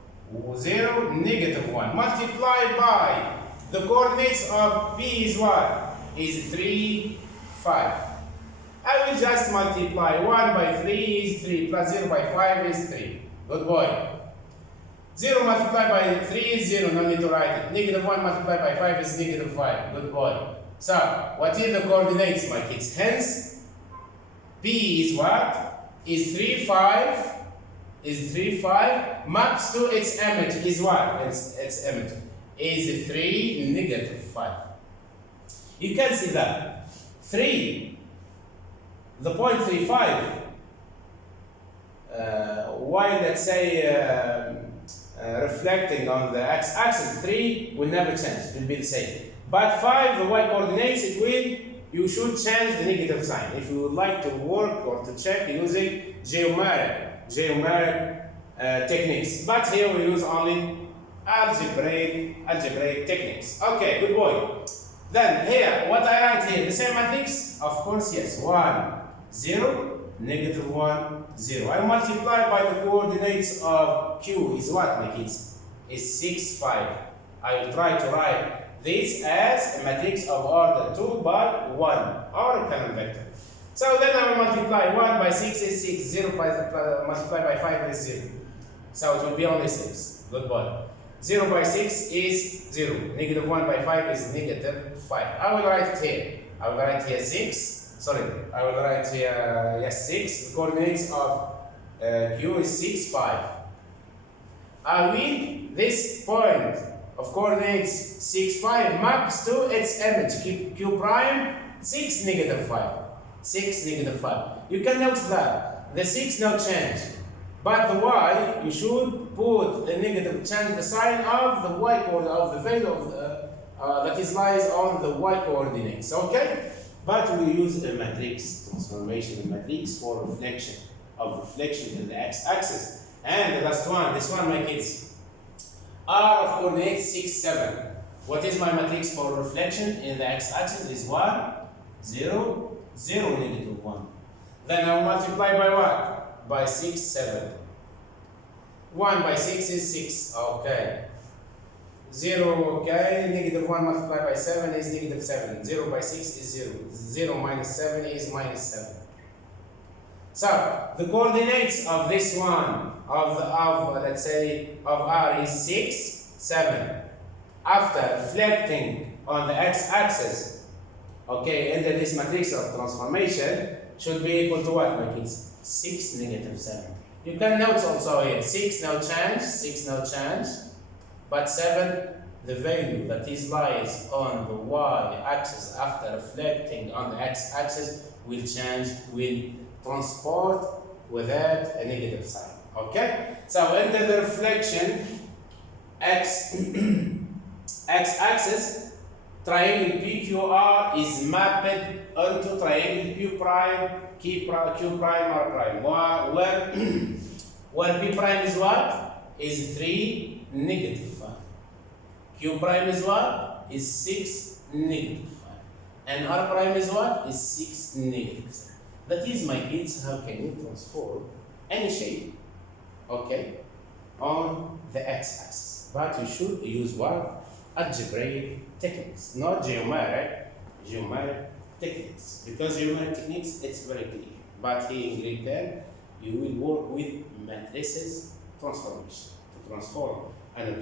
0, negative 1. Multiplied by the coordinates of P is what? Is 3, 5. I will just multiply. 1 by 3 is 3, plus 0 by 5 is 3. Good boy. 0 multiplied by 3 is 0, no need to write it. Negative 1 multiplied by 5 is negative 5. Good boy. So, what is the coordinates, my kids? Hence, P is what? Is 3, 5. Is 3, 5. Maps to its image is what? Its image is 3, negative 5. You can see that. 3. The point 3, 5. While, let's say, reflecting on the x-axis, 3 will never change, it will be the same. But 5, the y coordinates, you should change the negative sign. If you would like to work or to check using geometric techniques. But here we use only algebraic techniques. Okay, good boy. Then here, what I write here, the same matrix? Of course, yes. 1, 0, negative 1, 0. I multiply by the coordinates of Q is what, my kids? Is 6, 5. I will try to write this as a matrix of order 2 by 1, or a common vector. So then I will multiply 1 by 6 is 6, 0 multiplied by 5 is 0. So it will be only 6. Good boy. 0 by 6 is 0. Negative 1 by 5 is negative 5. I will write it here. I will write here 6. Sorry, I will write here, yes, 6. The coordinates of Q is 6, 5. I will, this point of coordinates 6, 5 maps to its image, Q prime, 6, negative 5. 6, negative 5. You can note that the 6 no change. But the y, you should put a negative, change the sign of the y coordinate, of the value of that is lies on the y coordinates, okay? But we use a matrix transformation, a matrix for reflection in the x-axis. And the last one, this one, my kids, R of coordinates 6, 7. What is my matrix for reflection in the x-axis? Is 1, 0, 0, negative 1. Then I will multiply by what? By 6, 7. 1 by 6 is 6, okay. 0, okay, negative 1 multiplied by 7 is negative 7. 0 by 6 is 0. 0 minus 7 is minus 7. So, the coordinates of this one of let's say of r is 6, 7. After reflecting on the x-axis, okay, into this matrix of transformation should be equal to what, my kids? 6, negative 7. You can note also here 6 no change, 6 no change, but 7, the value that is lies on the y-axis after reflecting on the x-axis will change, will transport without a negative sign. Okay? So into the reflection x-axis, triangle PQR is mapped onto triangle Q prime, Q prime, R prime. Where P prime is what? Is 3, negative 5. Q prime is what? Is 6, negative 5. And R prime is what? Is 6, negative 7. That is, my kids, how can you transform any shape, okay, on the x-axis. But you should use what? Algebraic techniques, not geometric techniques. Because geometric techniques, it's very clear. But here in grade 10, you will work with matrices transformation to transform an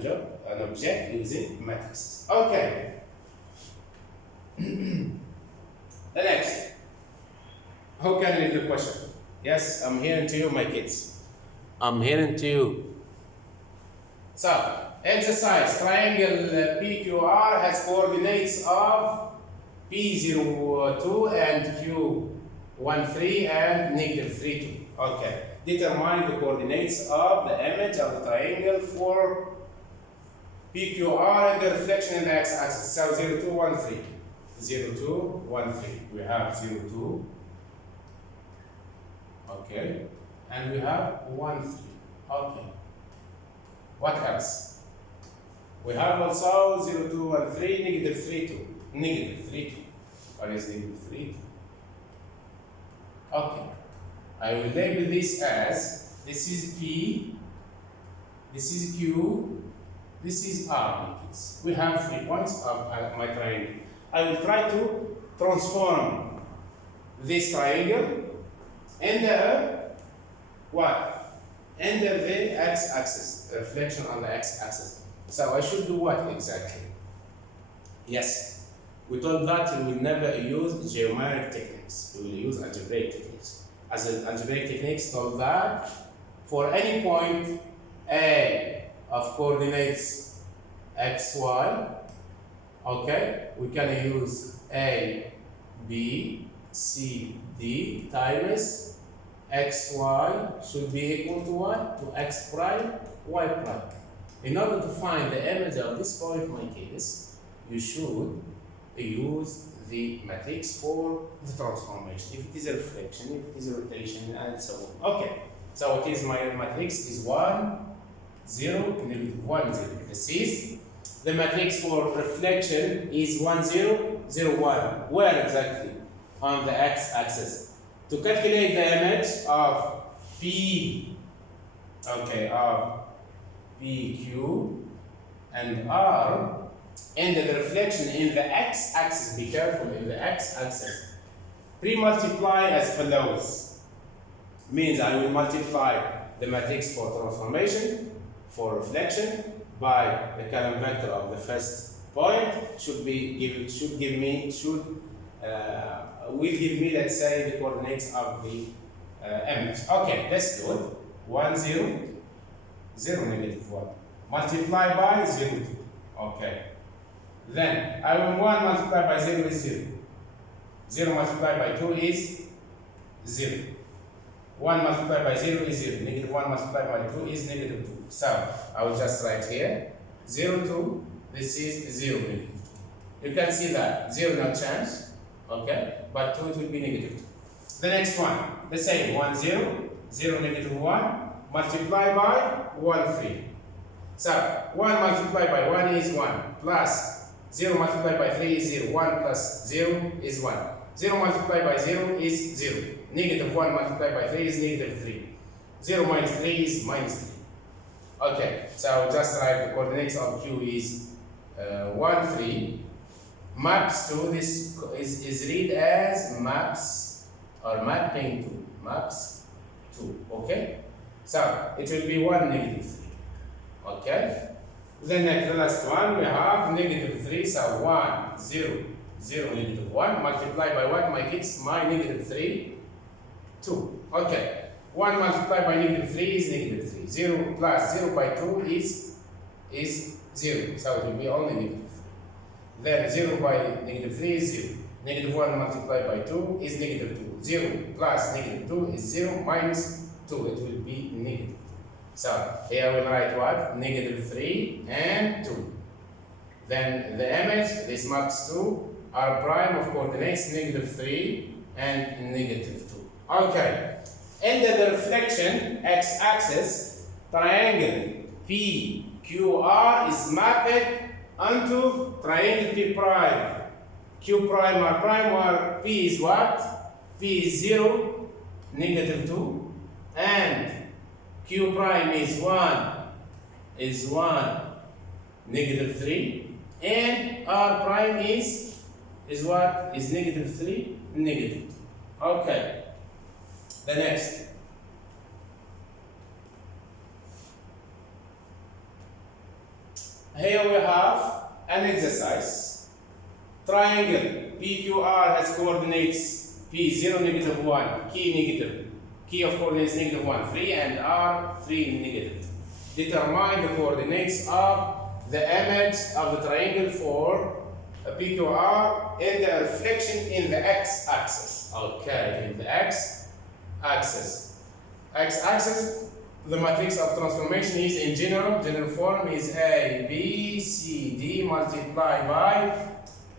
object using matrices. Okay. The next. Who can read the question? Yes, I'm hearing to you, my kids. I'm hearing to you. So, exercise, triangle PQR has coordinates of P02 and Q13 and negative 32. Okay. Determine the coordinates of the image of the triangle for PQR and the reflection in the x-axis. So 02, 1, 3. 02, 1, 3. We have 02. Okay. And we have 1, 3. Okay. What else? We have also 02, 1, 3, negative 3, 2. Negative 3, 2. What is negative 3, 2? Okay. I will label this as, this is P, this is Q, this is R. We have 3 points of my triangle. I will try to transform this triangle into what? Into the x-axis, reflection on the x-axis. So I should do what exactly? Yes, we told that we will never use geometric techniques. We will use algebraic techniques. As an algebraic techniques told that for any point A of coordinates x, y, okay, we can use A, B, C, D times x, y should be equal to what? To x prime, y prime. In order to find the image of this point, my case, you should use the matrix for the transformation. If it is a reflection, if it is a rotation, and so on. Okay, so what is my matrix? Is 1, 0, negative 1, 0. This is the matrix for reflection is 1, 0, 0, 1. Where exactly? On the x-axis. To calculate the image of P, okay, of PQ and R, and the reflection in the x-axis, be careful, in the x-axis, pre-multiply as follows. Means I will multiply the matrix for transformation, for reflection, by the column vector of the first point, will give me, let's say, the coordinates of the image. Okay, let's do it. 1, 0, 0, negative 1. Multiply by 0, 2. Okay. Then, I will 1 multiplied by 0 is 0. 0 multiplied by 2 is 0. 1 multiplied by 0 is 0. Negative 1 multiplied by 2 is negative 2. So, I will just write here 0, 2. This is 0, negative 2. You can see that 0 no change. Okay. But 2 it will be negative 2. The next one, the same 1, 0. 0, negative 1. Multiply by 1, 3. So, 1 multiplied by 1 is 1. Plus 0 multiplied by 3 is 0. 1 plus 0 is 1. 0 multiplied by 0 is 0. Negative 1 multiplied by 3 is negative 3. 0 minus 3 is minus 3. Okay, so just write the coordinates of Q is 1, 3. Maps to this is read as maps or mapping to. Maps to. Okay? So it will be 1, negative 3. Okay? Then at the last one, we have negative 3. So 1, 0, 0, negative 1. Multiply by what, my kids? My negative 3, 2. Okay. 1 multiplied by negative 3 is negative 3. 0 plus 0 by 2 is 0. So it will be only negative 3. Then 0 by negative 3 is 0. Negative 1 multiplied by 2 is negative 2. 0 plus negative 2 is 0 minus 2. It will be negative 2. So here we'll write what? Negative 3 and 2. Then the image, this maps to R prime of coordinates negative 3 and negative 2. Okay. Under the reflection x-axis, triangle PQR is mapped onto triangle P prime. Q prime, R prime, where P is what? P is 0, negative 2, and Q prime is 1, negative 3, and R prime is what? Is negative 3, negative 2. Okay. The next. Here we have an exercise. Triangle PQR has coordinates P0, negative 1, key negative. Key of coordinates negative 1, 3, and R, 3, negative 2. Determine the coordinates of the image of the triangle for PQR in the reflection in the x-axis. Okay, in the x-axis. X-axis, the matrix of transformation is in general form is A, B, C, D multiplied by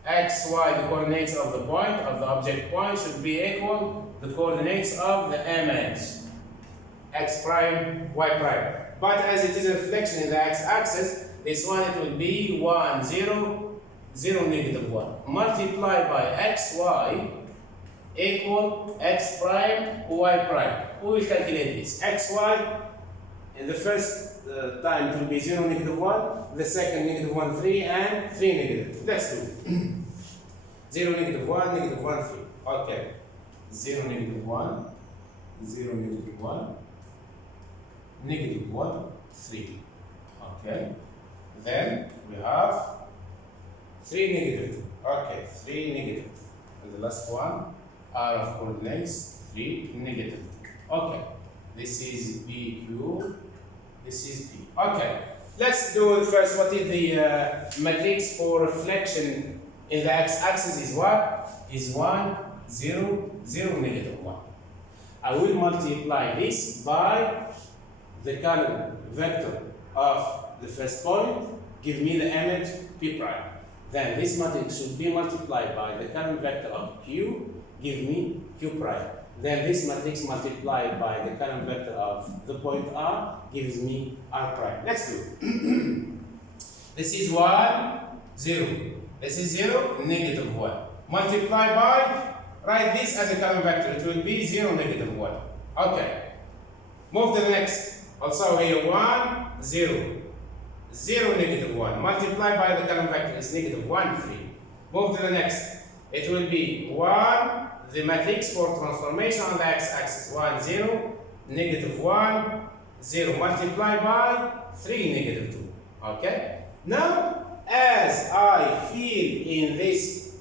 x, y. The coordinates of the point, of the object point should be equal the coordinates of the image. X prime, y prime. But as it is a reflection in the x-axis, this one it will be 1, 0, 0, negative 1. Multiplied by x, y equal x prime, y prime. We will calculate this. X, y, in the first time it will be 0, negative 1. The second, negative 1, 3, and 3, negative 2. Let's do it. 0, negative 1, negative 1, 3. Okay. 0, negative 1, 0, negative 1, negative 1, 3. Okay. Then we have 3, negative 2. Okay, 3, negative 2. And the last one are of coordinates 3, negative 2. Okay. This is PQ. This is P. Okay. Let's do first what is the matrix for reflection in the x-axis is what? Is 1, 0, 0, negative 1. I will multiply this by the column vector of the first point, give me the image P prime. Then this matrix should be multiplied by the column vector of Q, give me Q prime. Then this matrix multiplied by the column vector of the point R gives me R prime. Let's do it. This is 1, 0. This is 0, negative 1. Multiply by, write this as a column vector. It will be 0, negative 1. Okay. Move to the next. Also here 1, 0. 0, negative 1. Multiply by the column vector is negative 1, 3. Move to the next. It will be 1, the matrix for transformation on the x-axis. 1, 0, negative 1, 0. Multiply by 3, negative 2. Okay? Now, as I fill in this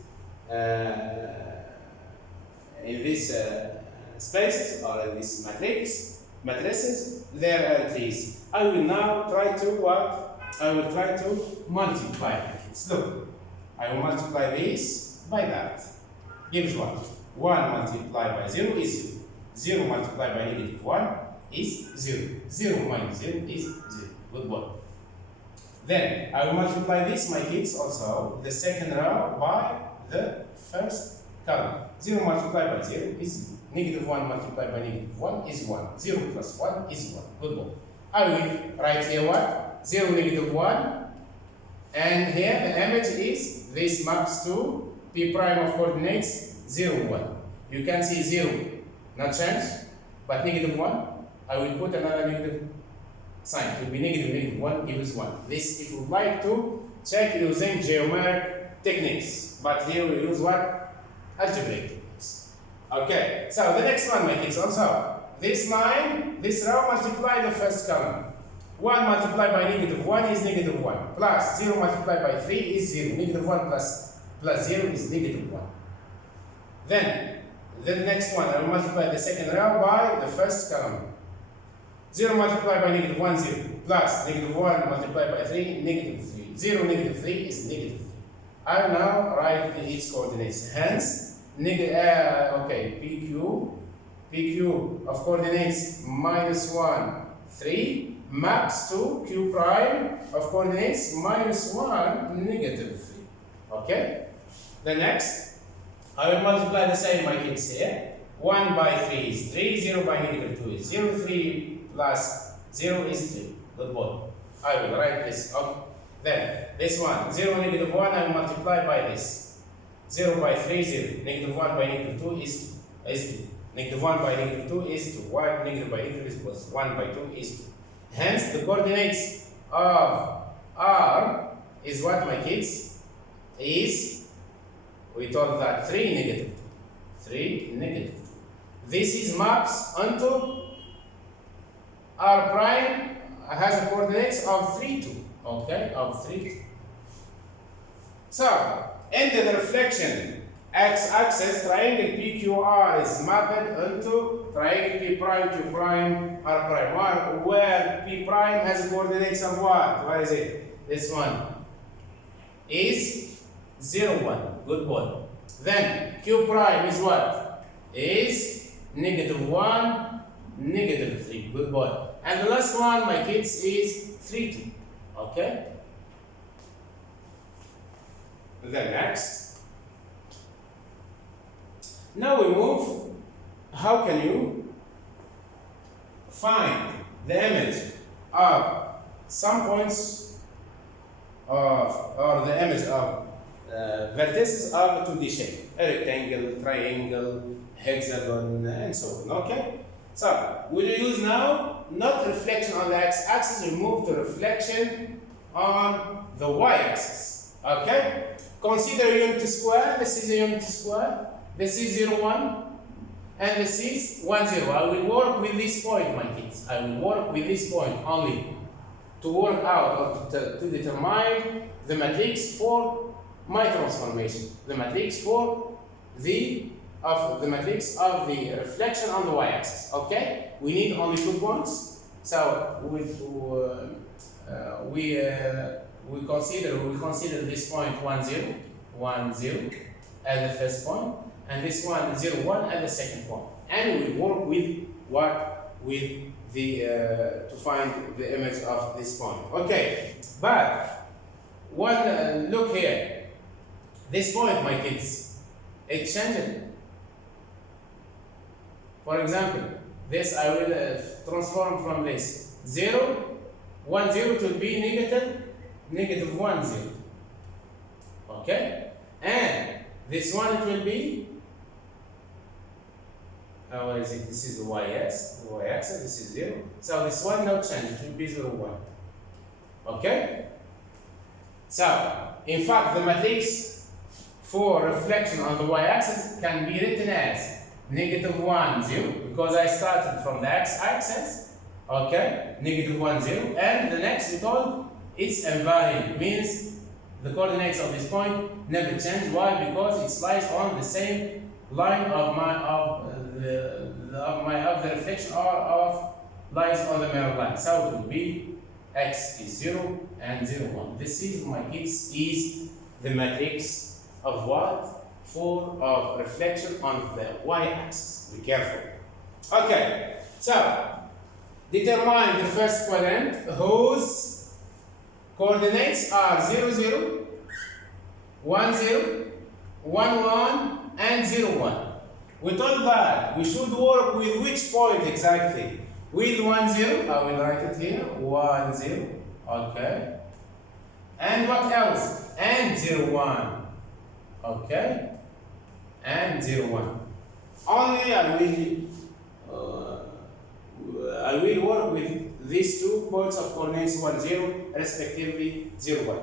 space or in this matrices, there are trees. I will now try to what? I will try to multiply it. Look, I will multiply this by that. Gives what? 1 multiplied by 0 is 0. 0 multiplied by negative 1 is 0. 0 minus 0 is 0. Good boy. Then I will multiply this, my kids, also the second row by the first column. 0 multiplied by 0 is 0. Negative 1 multiplied by negative 1 is 1. 0 plus 1 is 1. Good boy. I will write here what? 0, negative 1. And here the image is this maps to P prime of coordinates 0, 1. You can see 0, not change, but negative 1. I will put another negative sign. It will be negative 1 gives 1. This if you would like to check using geometric techniques. But here we use what? Algebraic techniques. Okay, so the next one, my kids, also this line, this row multiply the first column. 1 multiplied by -1 is -1, plus 0 multiplied by 3 is 0. -1 plus 0 is -1. Then, the next one, I will multiply the second row by the first column. 0 multiplied by -1, 0, plus -1 multiplied by 3, -3. 0, -3 is -3. I will now write its coordinates. Hence, PQ of coordinates -1, 3 maps to Q prime of coordinates -1, -3. Okay? The next, I will multiply the same my kids here. 1 by 3 is 3, 0 by -2 is 0, 3 plus 0 is 3. Good boy. I will write this. Okay. Then, this one, 0, -1, I will multiply by this. 0 by 3, 0. -1 by -2 is 2. -1 by -2 is 2. 1 negative by -2 is plus 1 by 2 is 2. Hence, the coordinates of R is what, my kids? Is, we told that 3, -2. 3, -2. This is maps onto R prime has a coordinates of 3, 2. Okay, of 3, 2. So, into the reflection x-axis, triangle PQR is mapped onto triangle P prime, Q prime, R prime, where P prime has coordinates of what? What is it? This one is 0, 1. Good boy. Then Q prime is what? Is -1, -3. Good boy. And the last one, my kids, is 3, 2. Okay? Then next. Now we move. How can you find the image of some points of, or the image of vertices of a 2D shape? A rectangle, triangle, hexagon, and so on. Okay? So, we'll use now not reflection on the x-axis, we move to reflection on the y-axis. Okay? Consider unit square. This is a unit square. This is 0, 1. And this is 1, 0. I will work with this point, my kids. I will work with this point only to work out or to determine the matrix for my transformation. The matrix for the matrix of the reflection on the y-axis. Okay? We need only 2 points. So we consider this point 1, 0, 1, 0 as the first point, and this one 0, 1 as the second point. And we work with what? With the to find the image of this point. Okay, but one look here. This point, my kids, it changes. For example, this I will transform from this 0, 1, 0 to be -1, 0. Okay? And this one it will be, what is it? This is the y-axis, this is 0. So this one no change, it will be 0, 1. Okay? So, in fact, the matrix for reflection on the y-axis can be written as -1, 0, because I started from the x-axis, okay, -1, 0, and the next we told it's invariant, means the coordinates of this point never change. Why? Because it lies on the same line of the reflection or lies on the mirror line. So it will be x is 0 and 0, 1. This is, my kids, is the matrix of what? Of reflection on the y-axis. Be careful. Okay, so determine the first quadrant whose coordinates are 0, 0, 1, 0, 1, 1, and 0, 1. We told that we should work with which point exactly? With 1, 0. I will write it here. 1, 0. Okay. And what else? And 0, 1. Okay. And 0, 1. Only I will work with these 2 points of coordinates 1, 0, respectively 0, 1.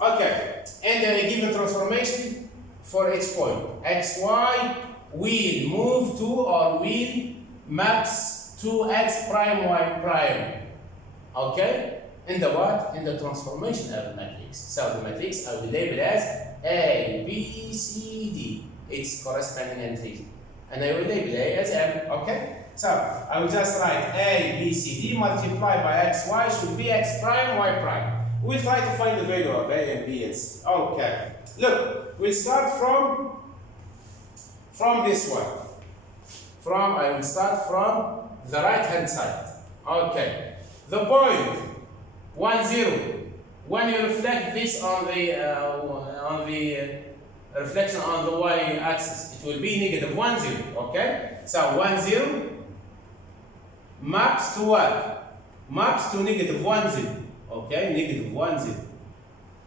Okay, and then I give a transformation for each point. X, Y will move to or will maps 2x prime y prime. Okay? In the what? In the transformation of the matrix. So the matrix I will label as A, B, C, D. Its corresponding entries. And I will label A as M. Okay? So I will just write A, B, C, D multiplied by x, y should be x prime, y prime. We'll try to find the value of A and B and C. Okay. Look, we'll start from this one. I will start from the right hand side. Okay. The point 1, 0. When you reflect this on the reflection on the y-axis, it will be negative 1, 0. Okay. So 1, 0 maps to what? Maps to negative 1, 0. Okay, negative 1, 0.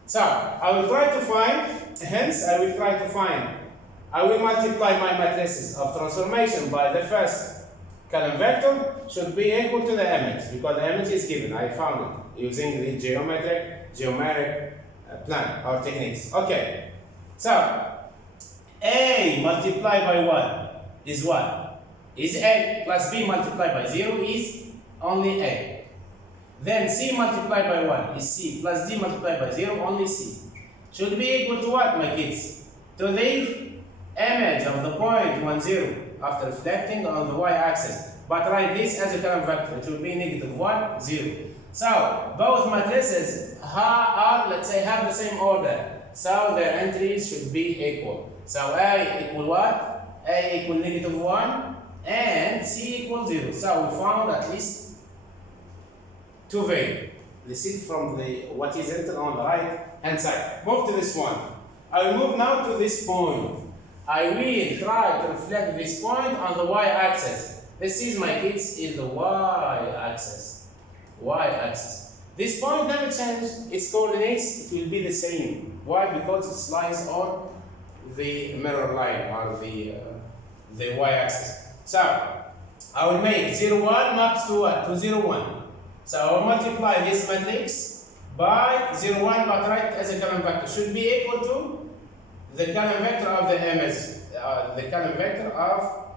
So I will try to find. Hence, I will multiply my matrices of transformation by the first column vector should be equal to the image, because the image is given. I found it using the geometric plan or techniques. Okay, so A multiplied by 1 is what? Is A, plus B multiplied by 0 is only A. Then C multiplied by 1 is C, plus D multiplied by 0, only C. Should be equal to what, my kids? To the image of the point 1, 0 after reflecting on the y-axis. But write this as a column vector. It will be negative 1, 0. So both matrices have the same order. So their entries should be equal. So A equal what? A equal negative 1 and C equal 0. So we found at least two values. This is from what is written on the right hand side. Move to this one. I will move now to this point. I will try to reflect this point on the y-axis. This is, my kids, is the y-axis. Y-axis. This point never changes. Its coordinates, it will be the same. Why? Because it lies on the mirror line or the y-axis. So I will make 0, 1 maps to what? To 0, 1. So I will multiply this matrix by 0, 1, but write as a column vector. Should be equal to the column vector of the image, the column vector of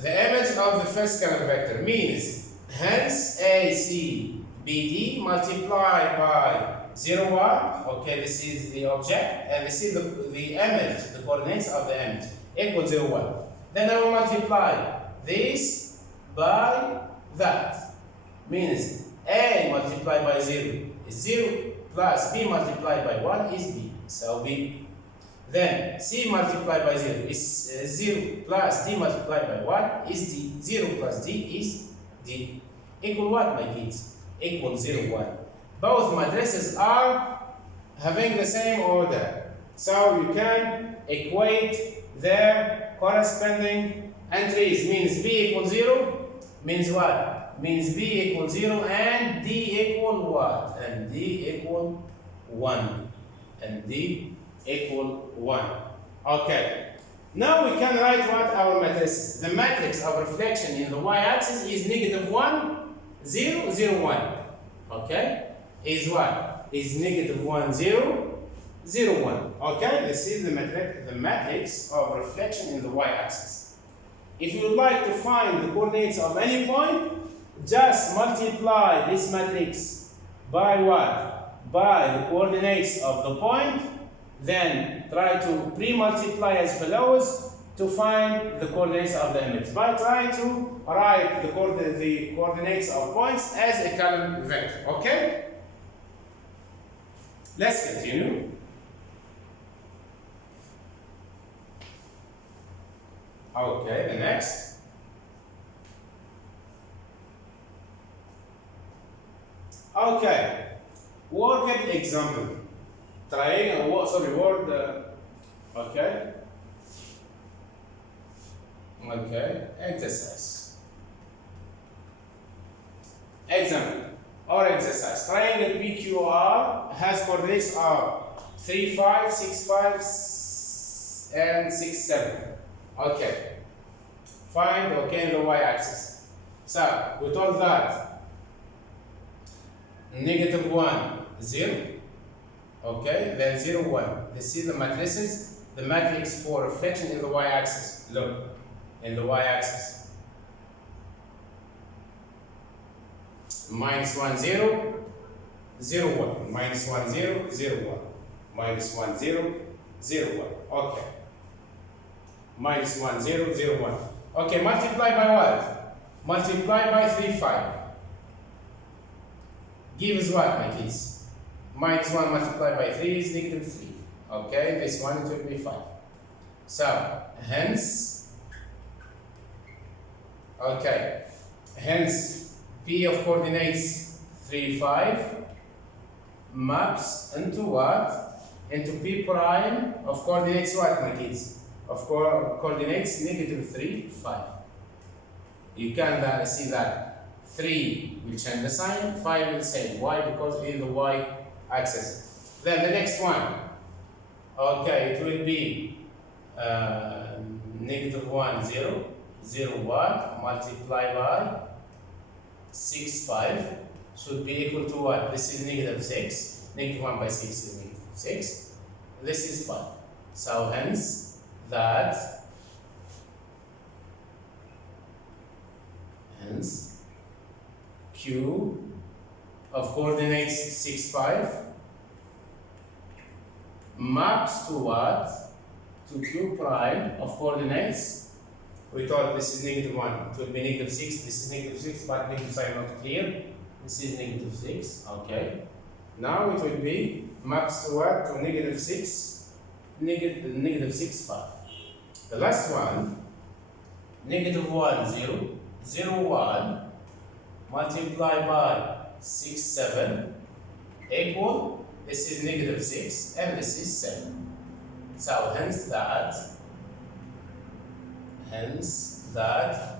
the image of the first column vector. Means, hence ACBD multiplied by 0, 1. Okay, this is the object, and this is the image, the coordinates of the image, equal 0, 1. Then I will multiply this by that. Means A multiplied by 0 is 0, plus B multiplied by 1 is B. So B. Then C multiplied by 0 is 0, plus D multiplied by 1 is D. 0 plus D is D. Equal what, my kids? Equal 0, 1. Both matrices are having the same order. So you can equate their corresponding entries. Means B equals 0. Means what? Means B equal 0 and D equal what? And D equal 1. And D equal 1. Okay. Now we can write what our matrix. The matrix of reflection in the y-axis is negative 1, 0, 0, 1. Okay? Is what? Is negative 1, 0, 0, 1. Okay? This is the matrix of reflection in the y-axis. If you would like to find the coordinates of any point, just multiply this matrix by what? By the coordinates of the point, then try to pre-multiply as follows to find the coordinates of the image by trying to write the coordinates of points as a column vector. Okay? Let's continue. Okay, the next. Okay, worked example. Okay. Okay, exercise. Example or exercise. Triangle PQR has coordinates of 3, 5, 6, 5, and 6, 7. Okay. Find the y-axis. So we told that negative 1, 0. Okay, then 0, 1. This is the matrices, the matrix for reflection in the y-axis. Look. in the y-axis. Minus 1, 0, 0, 1. Minus 1, 0, 0, 1. Minus 1, 0, 0, 1. Okay. Minus 1, 0, 0, 1. Okay, multiply by what? Multiply by 3, 5. Give us what, my kids? Minus 1 multiplied by 3 is negative 3. Okay, this one it will be 5. So, hence, okay, hence, P of coordinates 3, 5 maps into what? Into P prime of coordinates what, my kids? Of coordinates negative 3, 5. You can see that 3 will change the sign, 5 will say y because in the y axis. Then the next one, okay, it will be negative 1, 0, 0, 1 multiplied by 6, 5 should be equal to what? This is negative 6. Negative 1 by 6 is negative 6. This is 5. So hence that, Q of coordinates 6, 5 maps to what? To Q prime of coordinates. We thought this is negative 1. It will be negative 6. This is negative 6, but negative sign not clear. This is negative 6. Okay. Now it will be maps to what? To negative 6. Negative 6, 5. The last one, negative 1, 0, 0, 1 multiplied by 6, 7 equal, this is negative 6 and this is 7. So hence that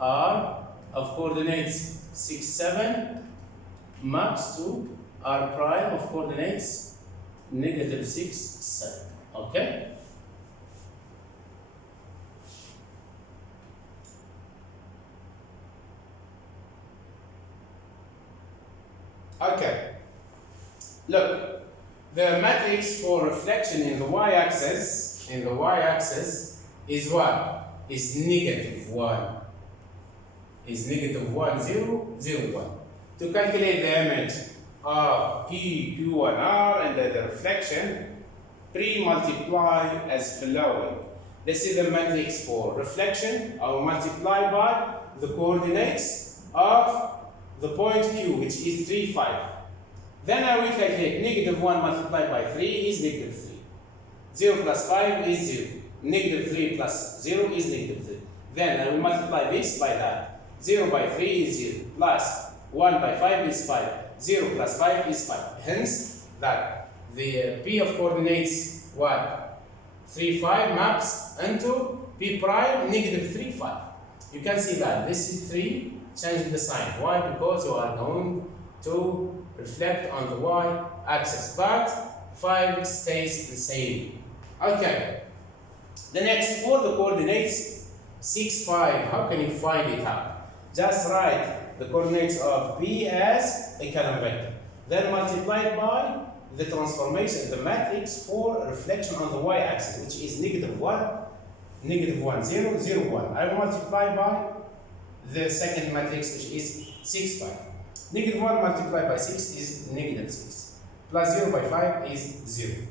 R of coordinates 6, 7 maps to R prime of coordinates negative 6, 7. Okay? Okay. Look, the matrix for reflection in the y-axis is what? Is negative 1. Is negative 1, 0, 0, 1. To calculate the image of P, Q, and R and the reflection, pre-multiply as following. This is the matrix for reflection. I will multiply by the coordinates of the point Q, which is 3, 5. Then I will calculate negative 1 multiplied by 3 is negative 3. 0 plus 5 is 0. Negative 3 plus 0 is negative 3. Then I will multiply this by that. 0 by 3 is 0. Plus 1 by 5 is 5. 0 plus 5 is 5. Hence, that the P of coordinates what? 3, 5 maps into P prime negative 3, 5. You can see that this is 3, change the sign. Why? Because you are going to reflect on the y-axis, but 5 stays the same. Okay. The next for the coordinates 6, 5. How can you find it out? Just write the coordinates of P as a column vector. Then multiply it by the transformation, the matrix for reflection on the y-axis, which is negative 1, 0, 0, 1. I will multiply by the second matrix, which is 6, 5. Negative 1 multiplied by 6 is negative 6. Plus 0 by 5 is 0.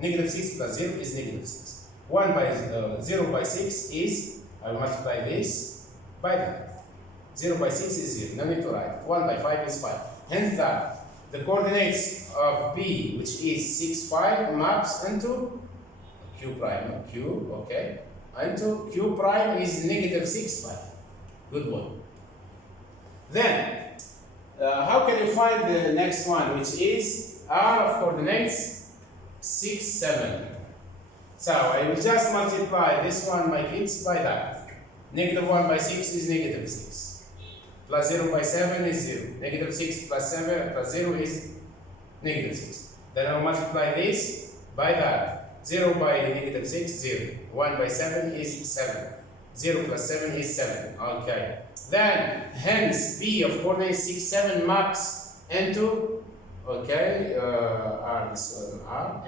Negative 6 plus 0 is negative 6. 1 by 0 by 6 is, I will multiply this by that. 0 by 6 is 0. No need to write. 1 by 5 is 5. Hence that the coordinates of P, which is 6, 5, maps into Q prime. Q, okay. Into Q prime is negative 6, 5. Good one. Then, how can you find the next one, which is R of coordinates 6, 7. So I will just multiply this one, my kids, by that. Negative 1 by 6 is negative 6. Plus 0 by 7 is 0. Negative 6 plus 7 plus 0 is negative 6. Then I will multiply this by that. 0 by negative 6, 0. 1 by 7 is 7. 0 plus 7 is 7. Okay. Then, hence, P of coordinates 6, 7 maps into, okay, R,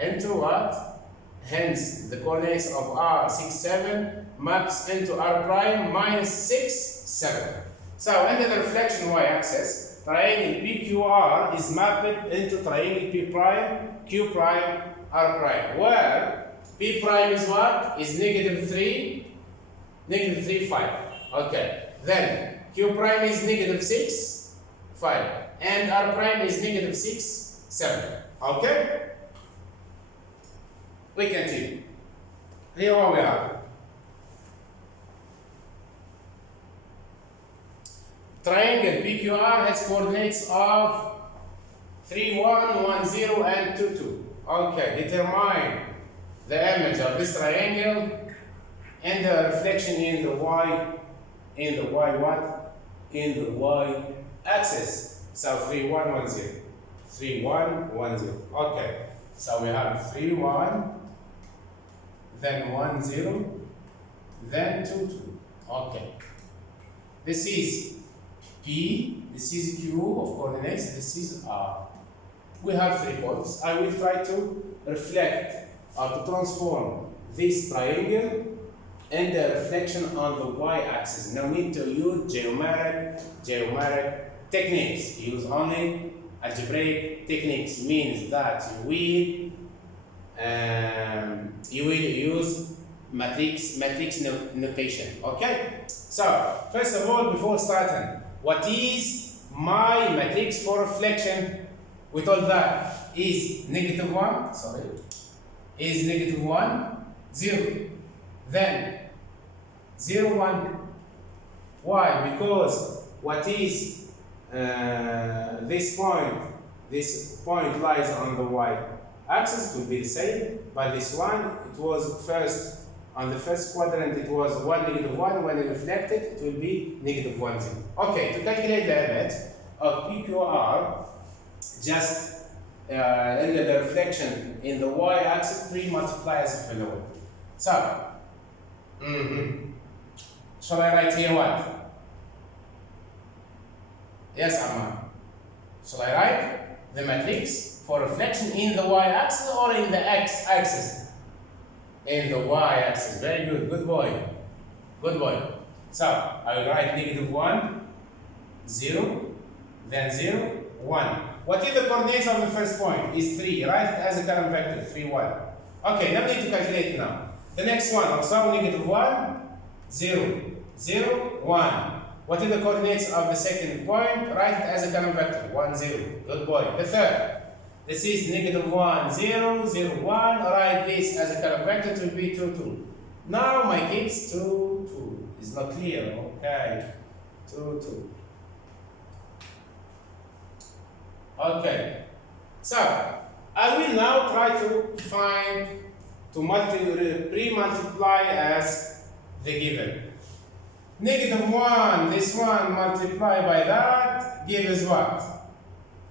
into what? Hence, the coordinates of r 6, 7 maps into r prime minus 6, 7. So, under the reflection y-axis, triangle PQR is mapped into triangle P prime, Q prime, R prime, where P prime is what? Is negative 3, 5. Okay. Then Q prime is negative 6, 5. And R prime is negative 6, 7. Okay? We continue. Here what we have. Triangle PQR has coordinates of 3, 1, 1, 0, and 2, 2. Okay, determine the image of this triangle and the reflection in the y, in the y axis. So 3, 1, 1, 0. 3, 1, 1, 0. Okay, so we have 3, 1, then 1, 0, then 2, 2. Okay, this is P, this is Q of coordinates, this is R. We have 3 points. I will try to reflect or to transform this triangle and the reflection on the y-axis. No need to use geometric techniques. Use only algebraic techniques. Means that you will use matrix notation. Okay. So first of all, before starting, what is my matrix for reflection? We told that is negative 1. Sorry. Is negative 1, 0. Then 0, 1. Why? Because what is this point? This point lies on the y-axis. It will be the same. But this one, it was first on the first quadrant. It was 1, negative 1. When it reflected, it will be negative 1, 0. Okay. To calculate the image of PQR, just under the reflection in the y-axis, 3 multiply as below. So, shall I write here what? Yes, Amma. Shall I write the matrix for reflection in the y-axis or in the x-axis? In the y-axis. Very good. Good boy. Good boy. So, I will write negative 1, 0, then 0, 1. What is the coordinates of the first point? Is 3, right? As a column vector, 3, 1. Okay, now we need to calculate now. The next one, also negative 1, 0, 0, 1. What is the coordinates of the second point? Write it as a column vector, 1, 0. Good boy. The third, this is negative 1, 0, 0, 1. Write this as a column vector, it will be 2, 2. Now my kids, 2, 2. It's not clear, okay. 2, 2. Okay, so I will now try to find, pre-multiply as the given. Negative 1, this one multiply by that, gives what?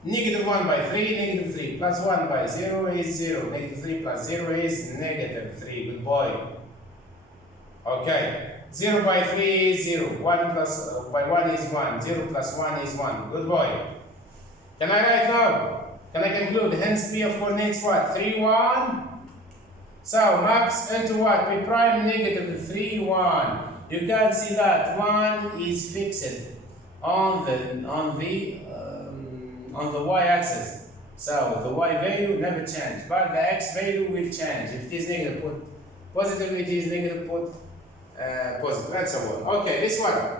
Negative 1 by 3, negative 3, plus 1 by 0 is 0. Negative 3 plus 0 is negative 3, good boy. Okay, 0 by 3 is 0, 1 plus, by 1 is 1, 0 plus 1 is 1, good boy. Can I write now? Can I conclude? Hence P of coordinates what? 3, 1. So maps into what? P prime negative 3, 1. You can see that 1 is fixed on the y-axis. So the y value never change, but the x value will change. If it is negative, put positive. It is negative, put positive, and so on. Okay, this one.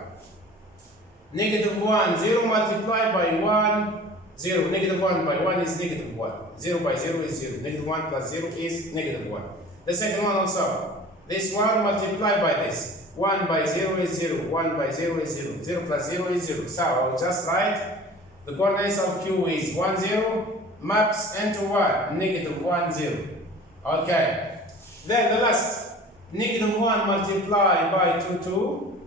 Negative 1, 0 multiplied by 1. 0, negative 1 by 1 is negative 1. 0 by 0 is 0. Negative 1 plus 0 is negative 1. The second one also. This one multiplied by this. 1 by 0 is 0. 1 by 0 is 0. 0 plus 0 is 0. So I'll just write the coordinates of Q is 1, 0. Maps into what? Negative 1, 0. Okay. Then the last. Negative 1 multiplied by 2, 2.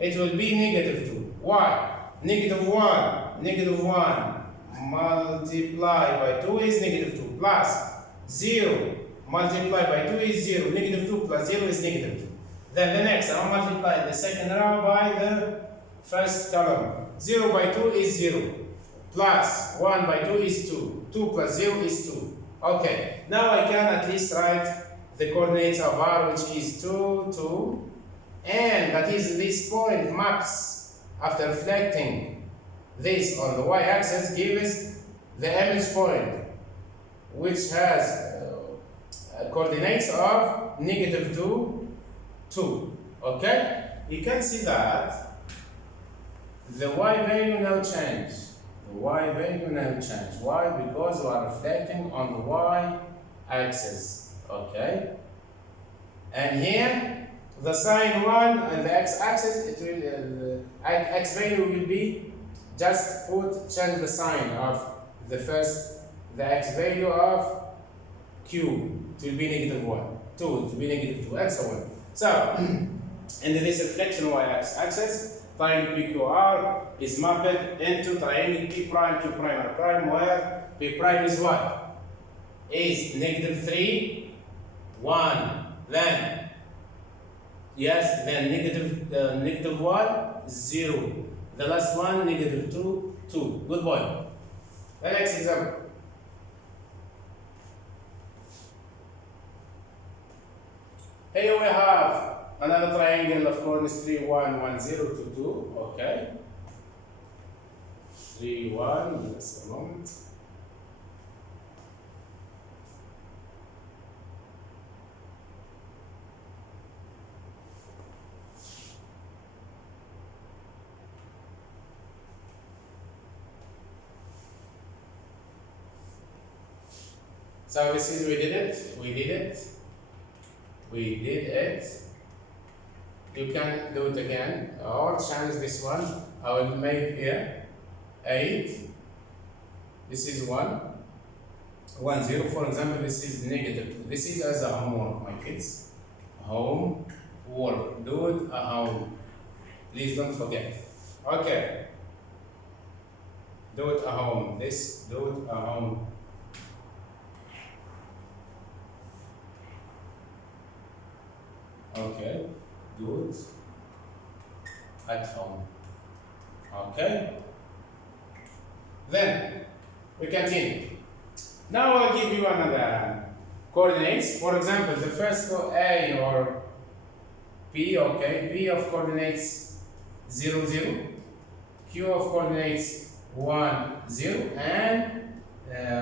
It will be negative 2. Why? Negative 1 multiplied by 2 is negative 2 plus 0 multiplied by 2 is 0. Negative 2 plus 0 is negative 2. Then the next, I'll multiply the second row by the first column. 0 by 2 is 0 plus 1 by 2 is 2. 2 plus 0 is 2. Okay, now I can at least write the coordinates of r, which is 2, 2, and that is this point maps after reflecting this on the y-axis gives the image point, which has coordinates of -2, 2. Okay? You can see that the y value now change. The y value now change. Why? Because we are reflecting on the y-axis. Okay? And here, the sine 1 and the x-axis, it will the x value will be just change the sign of the x value of q. It will be -1, 2, it will be -2, and so on. So, in this reflection y-axis, triangle PQR is mapped into triangle P prime Q prime R prime, where P prime is what? Is -3, 1, then yes, then -1, 0. The last one, -2, 2. Good boy. The next example. Here we have another triangle of coordinates 3, 1, 1, 0, 2, 2. Okay. 3, 1, just a moment. So this is, we did it. You can do it again, or change this one. I will make here 8. This is 1, 1, 0. For example, this is -2. This is as a homework, my kids. Homework. Do it at home. Please don't forget. Okay. Do it at home. Do it at home. Okay, do it at home. Okay, then we continue. Now I'll give you another coordinates. For example, the first A or P. Okay, P of coordinates 0, 0, Q of coordinates 1, 0, and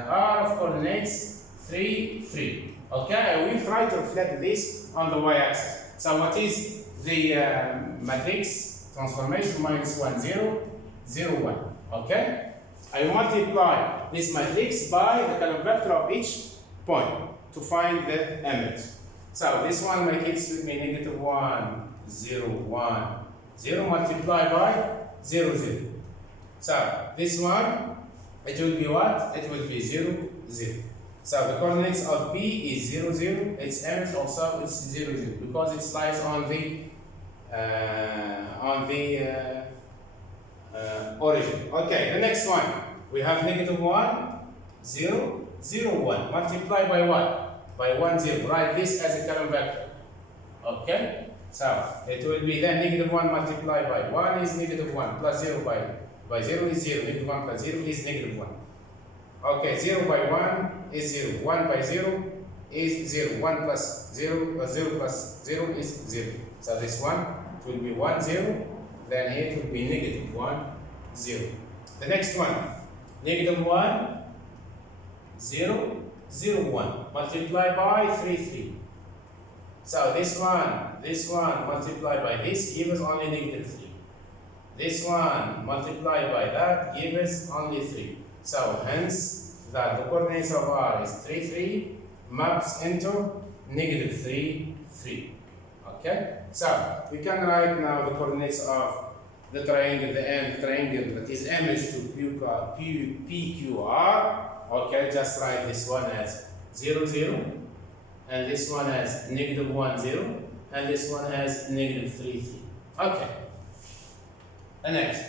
R of coordinates 3, 3. Okay, I will try to reflect this on the y-axis. So what is the matrix transformation? -1, 0, 0, 1. Okay? I multiply this matrix by the column vector of each point to find the image. So this one, my kids, will be -1, 0, 1, 0 multiplied by 0, 0. So this one, it will be what? It will be 0, 0. So the coordinates of P is 0, 0. Its image also is 0, 0 because it lies on the origin. Okay, the next one we have -1, 0, 0, 1 multiplied by what? By 1, 0. Write this as a column vector. Okay, so it will be then -1 multiplied by 1 is -1 plus 0 by 0 is 0. -1 plus 0 is -1. Okay, 0 by 1 is 0. 1 by 0 is 0. 1 plus 0, 0 plus 0 is 0. So this one will be 1, 0. Then here it will be -1, 0. The next one, -1, 0, 0, 1 multiplied by 3, 3. So this one multiplied by this gives us only -3. This one multiplied by that gives us only 3. So hence that the coordinates of R is 3, 3 maps into -3, 3. Okay? So we can write now the coordinates of the triangle, the end triangle that is image to PQR. Okay, just write this one as 0, 0, and this one has -1, 0, and this one has -3, 3. Okay. The next.